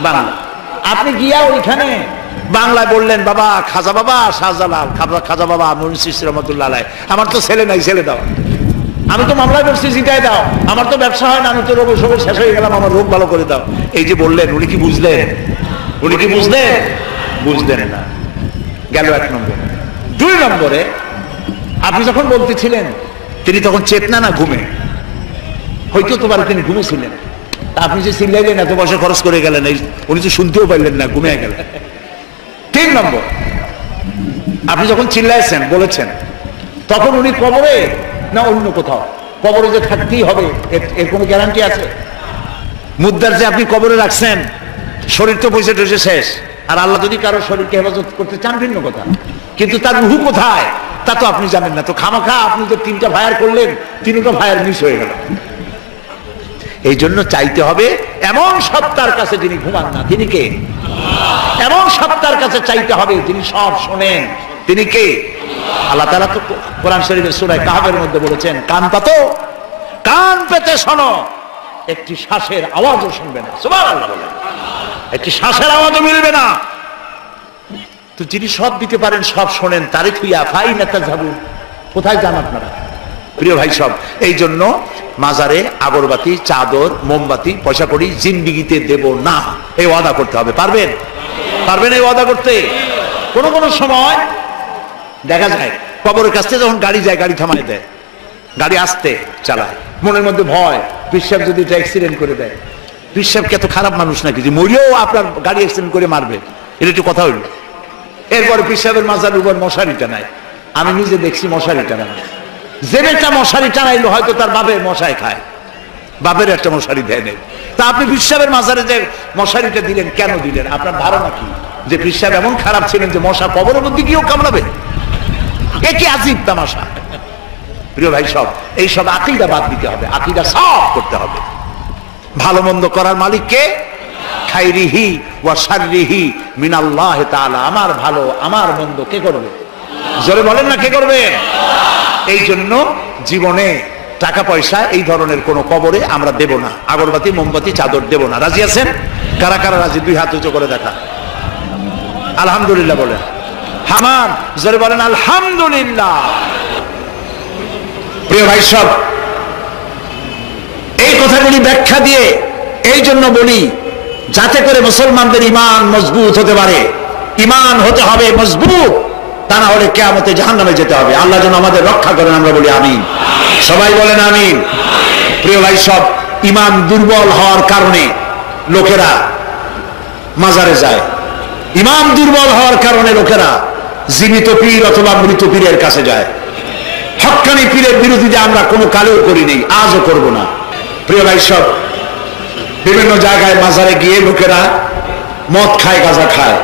বাংলা। আপনি গিয়া ওইখানে বাংলায় বললেন, বাবা খাজা বাবা শাহজালাল, খাজা বাবা মুঈনুদ্দিন চিশতি রহমতুল্লাহ আলাইহি, আমার তো ছেলে নাই, ছেলে দাও। আমি তো মামলা করছি, জিতাই দাও। আমার তো ব্যবসা হয় না, আমি তো রোগ শেষ হয়ে গেলাম, আমার রোগ ভালো করে দাও। এই যে বললেন, উনি কি বুঝলেন? বুঝলেন না। গেল এক নম্বর। দুই নম্বরে, আপনি যখন বলতেছিলেন, তিনি তখন চেতনা না ঘুমে? হয়তো তোমার তিনি ঘুমেছিলেন। আপনি যে চিল্লাইলেন, এত পয়সা খরচ করে গেলেন, উনি তো শুনতেও পাইলেন না, ঘুমে গেলেন। তিন নম্বর, আপনি যখন চিল্লাইছেন, বলেছেন, তখন উনি কবরে না অন্য কোথাও? কবরে যে থাকতেই হবে এর কোনো গ্যারান্টি আছে? মুদ্দার যে আপনি কবরে রাখছেন, শরীর তো পয়সা টয়সা শেষ, আর আল্লাহ যদি কারো শরীরকে হেফাজত করতে চান ভিন্ন কথা, কিন্তু তার রুহু কোথায় তা তো আপনি জানেন না। তো খামাখা আপনি যে তিনটা ভায়ার করলেন, তিনটা ভায়ার মিস হয়ে গেল। এই জন্য চাইতে হবে এমন সত্তার কাছে যিনি ঘুমান না। তিনি কে? এমন সত্তার কাছে চাইতে হবে যিনি সব শোনেন। তিনি কে? আল্লাহ তাআলা তো কোরআন শরীফের সূরা কাহফের মধ্যে বলেছেন, কান পাতো, কান পেতে শোনো, একটি শ্বাসের আওয়াজও শুনবে না। সুবহানাল্লাহ বলেন, একটি শ্বাসের আওয়াজও মিলবে না। তো যিনি সব দিতে পারেন, সব শোনেন, তারে থুইয়া ফাইনা তাযহাবুন, কোথায় যান আপনারা? প্রিয় ভাই সব, এই জন্য মাজারে আগরবাতি, চাদর, মোমবাতি, পয়সা কড়ি জিন্দিগিতে দেব না, এই ওয়াদা করতে হবে। পারবেন? পারবেন এই ওয়াদা করতে? কোন কোন সময় দেখা যায় কবরের কাছ থেকে যখন গাড়ি যায়, গাড়ি থামায় দেয়, গাড়ি আস্তে চালায়, মনের মধ্যে ভয়, পিসাব যদি এটা অ্যাক্সিডেন্ট করে দেয়। পিসাব কি এত খারাপ মানুষ নাকি যে মরিও আপনার গাড়ি অ্যাক্সিডেন্ট করে মারবে? এটা একটু কথা হইল। এরপরে পিসাবের মাজার উপর মশারি টানায়। আমি নিজে দেখছি মশারি টানানো, যে একটা মশারি টানাইলো হয়তো তার বাপের মশাই খায়, বাপের একটা মশারি দেয় নেই। তা আপনি পিসাবের মাজারে যে মশারিটা দিলেন, কেন দিলেন? আপনার ধারণা কি যে পিসাব এমন খারাপ ছিলেন যে মশা কবরের মধ্যে গিয়েও কামড়াবে? এ কি আজীব তামাশা! প্রিয় ভাই সব, এইসব আকীদা বাদ দিতে হবে, আকীদা সাফ করতে হবে। ভালো মন্দ করার মালিক কে? খাইরিহি ওয়া শাররিহি মিনাল্লাহি তাআলা। আমার ভালো আমার মন্দ কে করবে? জোরে বলেন না, কে করবে? এই জন্য জীবনে টাকা পয়সা এই ধরনের কোন কবরে আমরা দেব না, আগরবাতি, মোমবাতি, চাদর দেব না। রাজি আছেন? কারা কারা রাজি? দুই হাত উঁচু করে দেখা। আলহামদুলিল্লাহ বলেন। হামান জোরে বলেন আলহামদুলিল্লাহ। প্রিয় ভাই সব, এই কথাগুলি ব্যাখ্যা দিয়ে এই জন্য বলি, যাতে করে মুসলমানদের ঈমান মজবুত হতে পারে। ঈমান হতে হবে মজবুত, তা না হলে কিয়ামতে জাহান্নামে যেতে হবে। আল্লাহ যেন আমাদের রক্ষা করেন, আমরা বলি আমিন। সবাই বলেন আমিন। প্রিয় ভাই সব, ঈমান দুর্বল হওয়ার কারণে লোকেরা মাজারে যায়। ঈমান দুর্বল হওয়ার কারণে লোকেরা জীবিত পীর অথবা মৃত পীরের কাছে যায়। হক্কানি পীরের বিরোধিতা আমরা কোনো কালেও করিনি, আজও করব না। প্রিয় ভাই সব, বিভিন্ন জায়গায় মাজারে গিয়ে লোকেরা মদ খায়, গাঁজা খায়।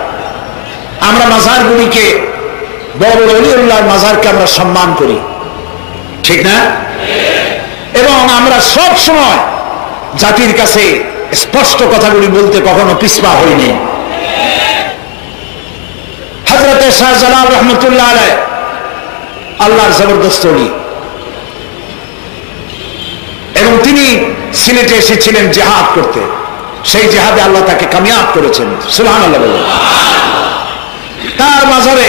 আমরা মাজারগুলিকে, বড় বড় ওলিউল্লাহর মাজারকে আমরা সম্মান করি, ঠিক না? এবং আমরা সব সময় জাতির কাছে স্পষ্ট কথাগুলি বলতে কখনো পিছপা হইনি। হযরতে শাহজালাল রহমতুল্লাহ আলাইহি আল্লাহর জবরদস্ত ওলি, এবং তিনি সিলেটে এসেছিলেন জিহাদ করতে। সেই জিহাদে আল্লাহ তাকে কামিয়াব করেছেন, সুবহানাল্লাহ বলেন। তার মাজারে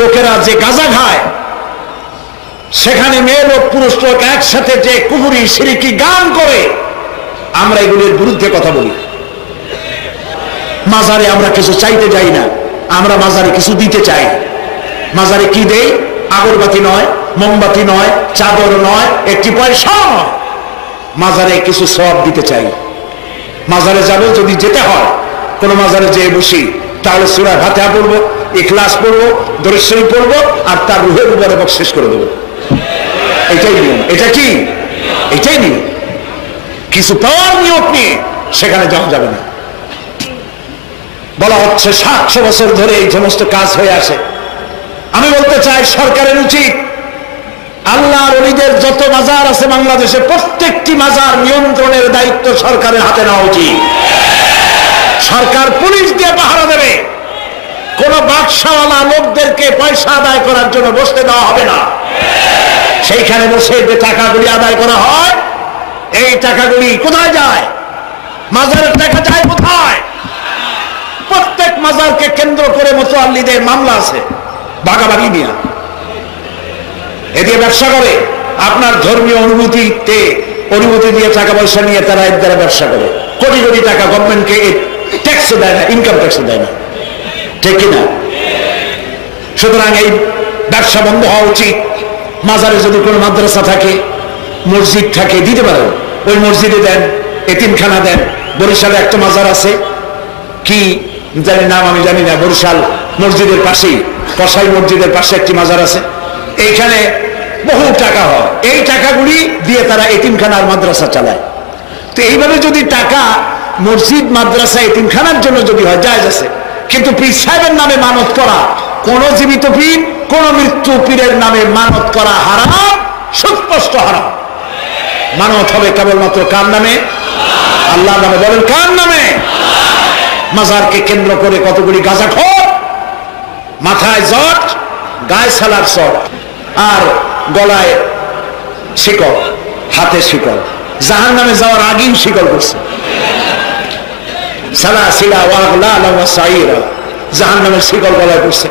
লোকেরা যে গাঁজা খায়, সেখানে মেয়ে লোক পুরুষ লোক একসাথে যে কুফরি শিরকি গান করে, আমরা এগুলির বিরুদ্ধে কথা বলি। মাজারে আমরা কিছু চাইতে যাই না, আমরা মাজারে কিছু দিতে চাই। মাজারে কি দেই? আগরবাতি নয়, মোমবাতি নয়, চাদর নয়, একটি পয়সা নয়, মাজারে কিছু সওয়াব দিতে চাই। মাজারে যাবো, যদি যেতে হয় কোন মাজারে যেয়ে বসি, তাহলে সূরা ফাতিহা পড়বো, ইখলাস পড়বো, দরুদ শরীফ পড়বো, আর তার রুহের উপরে বকশিশ করে দেবো। এটাই নিয়ম। এটা কি? এটাই নিয়ম। কিছু পাওয়ার নিয়ম নিয়ে সেখানে যাওয়া যাবে না। বলা হচ্ছে 700 বছর ধরে এই সমস্ত কাজ হয়ে আসে। আমি বলতে চাই, সরকারের উচিত আল্লাহর ওলিদের যত মাজার আছে বাংলাদেশে, প্রত্যেকটি মাজার নিয়ন্ত্রণের দায়িত্ব সরকারের হাতে নেওয়া উচিত। সরকার পুলিশ দিয়ে পাহারা দেবে, কোন বাক্সাওয়ালা লোকদেরকে পয়সা আদায় করার জন্য বসতে দেওয়া হবে না। সেইখানে বসে যে টাকাগুলি আদায় করা হয়, এই টাকাগুলি কোথায় যায়? মাজারের টাকা যায় কোথায়? প্রত্যেক মাজারকে কেন্দ্র করে মুতাল্লিদের মামলা আছে, ভাগাভাগি নিয়ে। এ দিয়ে ব্যবসা করে, আপনার ধর্মীয় অনুভূতি দিয়ে টাকা পয়সা নিয়ে তারা এর দ্বারা ব্যবসা করে। কোটি কোটি টাকা গভর্নমেন্টকে ট্যাক্স দেয় না, ইনকাম ট্যাক্স দেয় না, ঠিক কিনা? সুতরাং এই ব্যবসা বন্ধ হওয়া উচিত। মাজারে যদি কোনো মাদ্রাসা থাকে, মসজিদ থাকে, দিতে পারেন, ওই মসজিদে দেন, এতিমখানা দেন। বরিশালে একটা মাজার আছে, কি জানি নাম আমি জানি না, বরিশাল মসজিদের পাশেই, কসাই মসজিদের পাশে একটি মাজার আছে। এইখানে বহু টাকা হয়, এই টাকাগুলি দিয়ে তারা এতিমখানার মাদ্রাসা চালায়। তো এইভাবে যদি টাকা মসজিদ, মাদ্রাসা, এতিমখানার জন্য যদি হয়, জায়েজ আছে। কিন্তু পীর সাহেবের নামে মানত করা, কোন জীবিত পীর, কোন মৃত্যু পীরের নামে মানত করা হারাম, সুস্পষ্ট হারাম। মানত হবে কেবলমাত্র কার নামে? আল্লাহর নামে। বলেন কার নামে? মাজারকে কেন্দ্র করে কতগুলি গাঁজাখোর, মাথায় জট, গায়ে সালার চট, আর গলায় শিকল, হাতে শিকল, জাহান্নামে যাওয়ার আগেই শিকল করছে। জাহান্নামের শিকল গলায় করছে।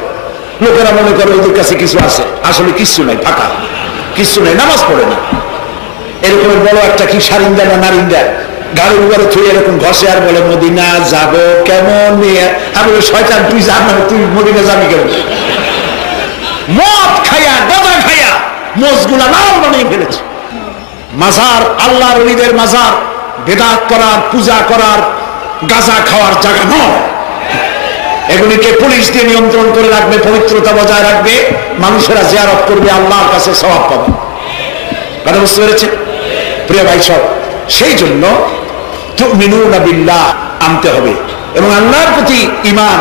লোকেরা মনে করে ওদের কাছে কিছু আছে, আসলে কিছু নাই, ফাঁকা। কিছু নেই, নামাজ পড়ে না। এরকম বড় একটা কি সারিন্দা না নারিন্দা গাড়ির উপরে থুয়ে এরকম ঘষে আর বলে মদিনা যাব কেমন নিয়ে। আমি বলি শয়তান তুই যা না, তুই মদিনা যাবি কেমন? মদ খাইয়া গাঁজা খাইয়া মোজগুলা লাল বানিয়ে ফেলেছে। মাজার, আল্লাহর ওলিদের মাজার বেদাত করার, পূজা করার, গাঁজা খাওয়ার জায়গা নয়। এগুলিকে পুলিশ দিয়ে নিয়ন্ত্রণ করে রাখবে, পবিত্রতা বজায় রাখবে, মানুষেরা জিয়ারত করবে, আল্লাহর কাছে সওয়াব পাবে। কথা বুঝতে পেরেছে প্রিয় ভাই সব? সেই জন্য তুমিনুনা বিল্লাহ আনতে হবে এবং আল্লাহর প্রতি ঈমান,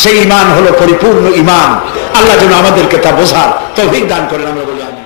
সেই ঈমান হলো পরিপূর্ণ ঈমান। আল্লাহ যেন আমাদেরকে তা বোঝার তৌফিক দান করেন, আমরা বলি আমিন।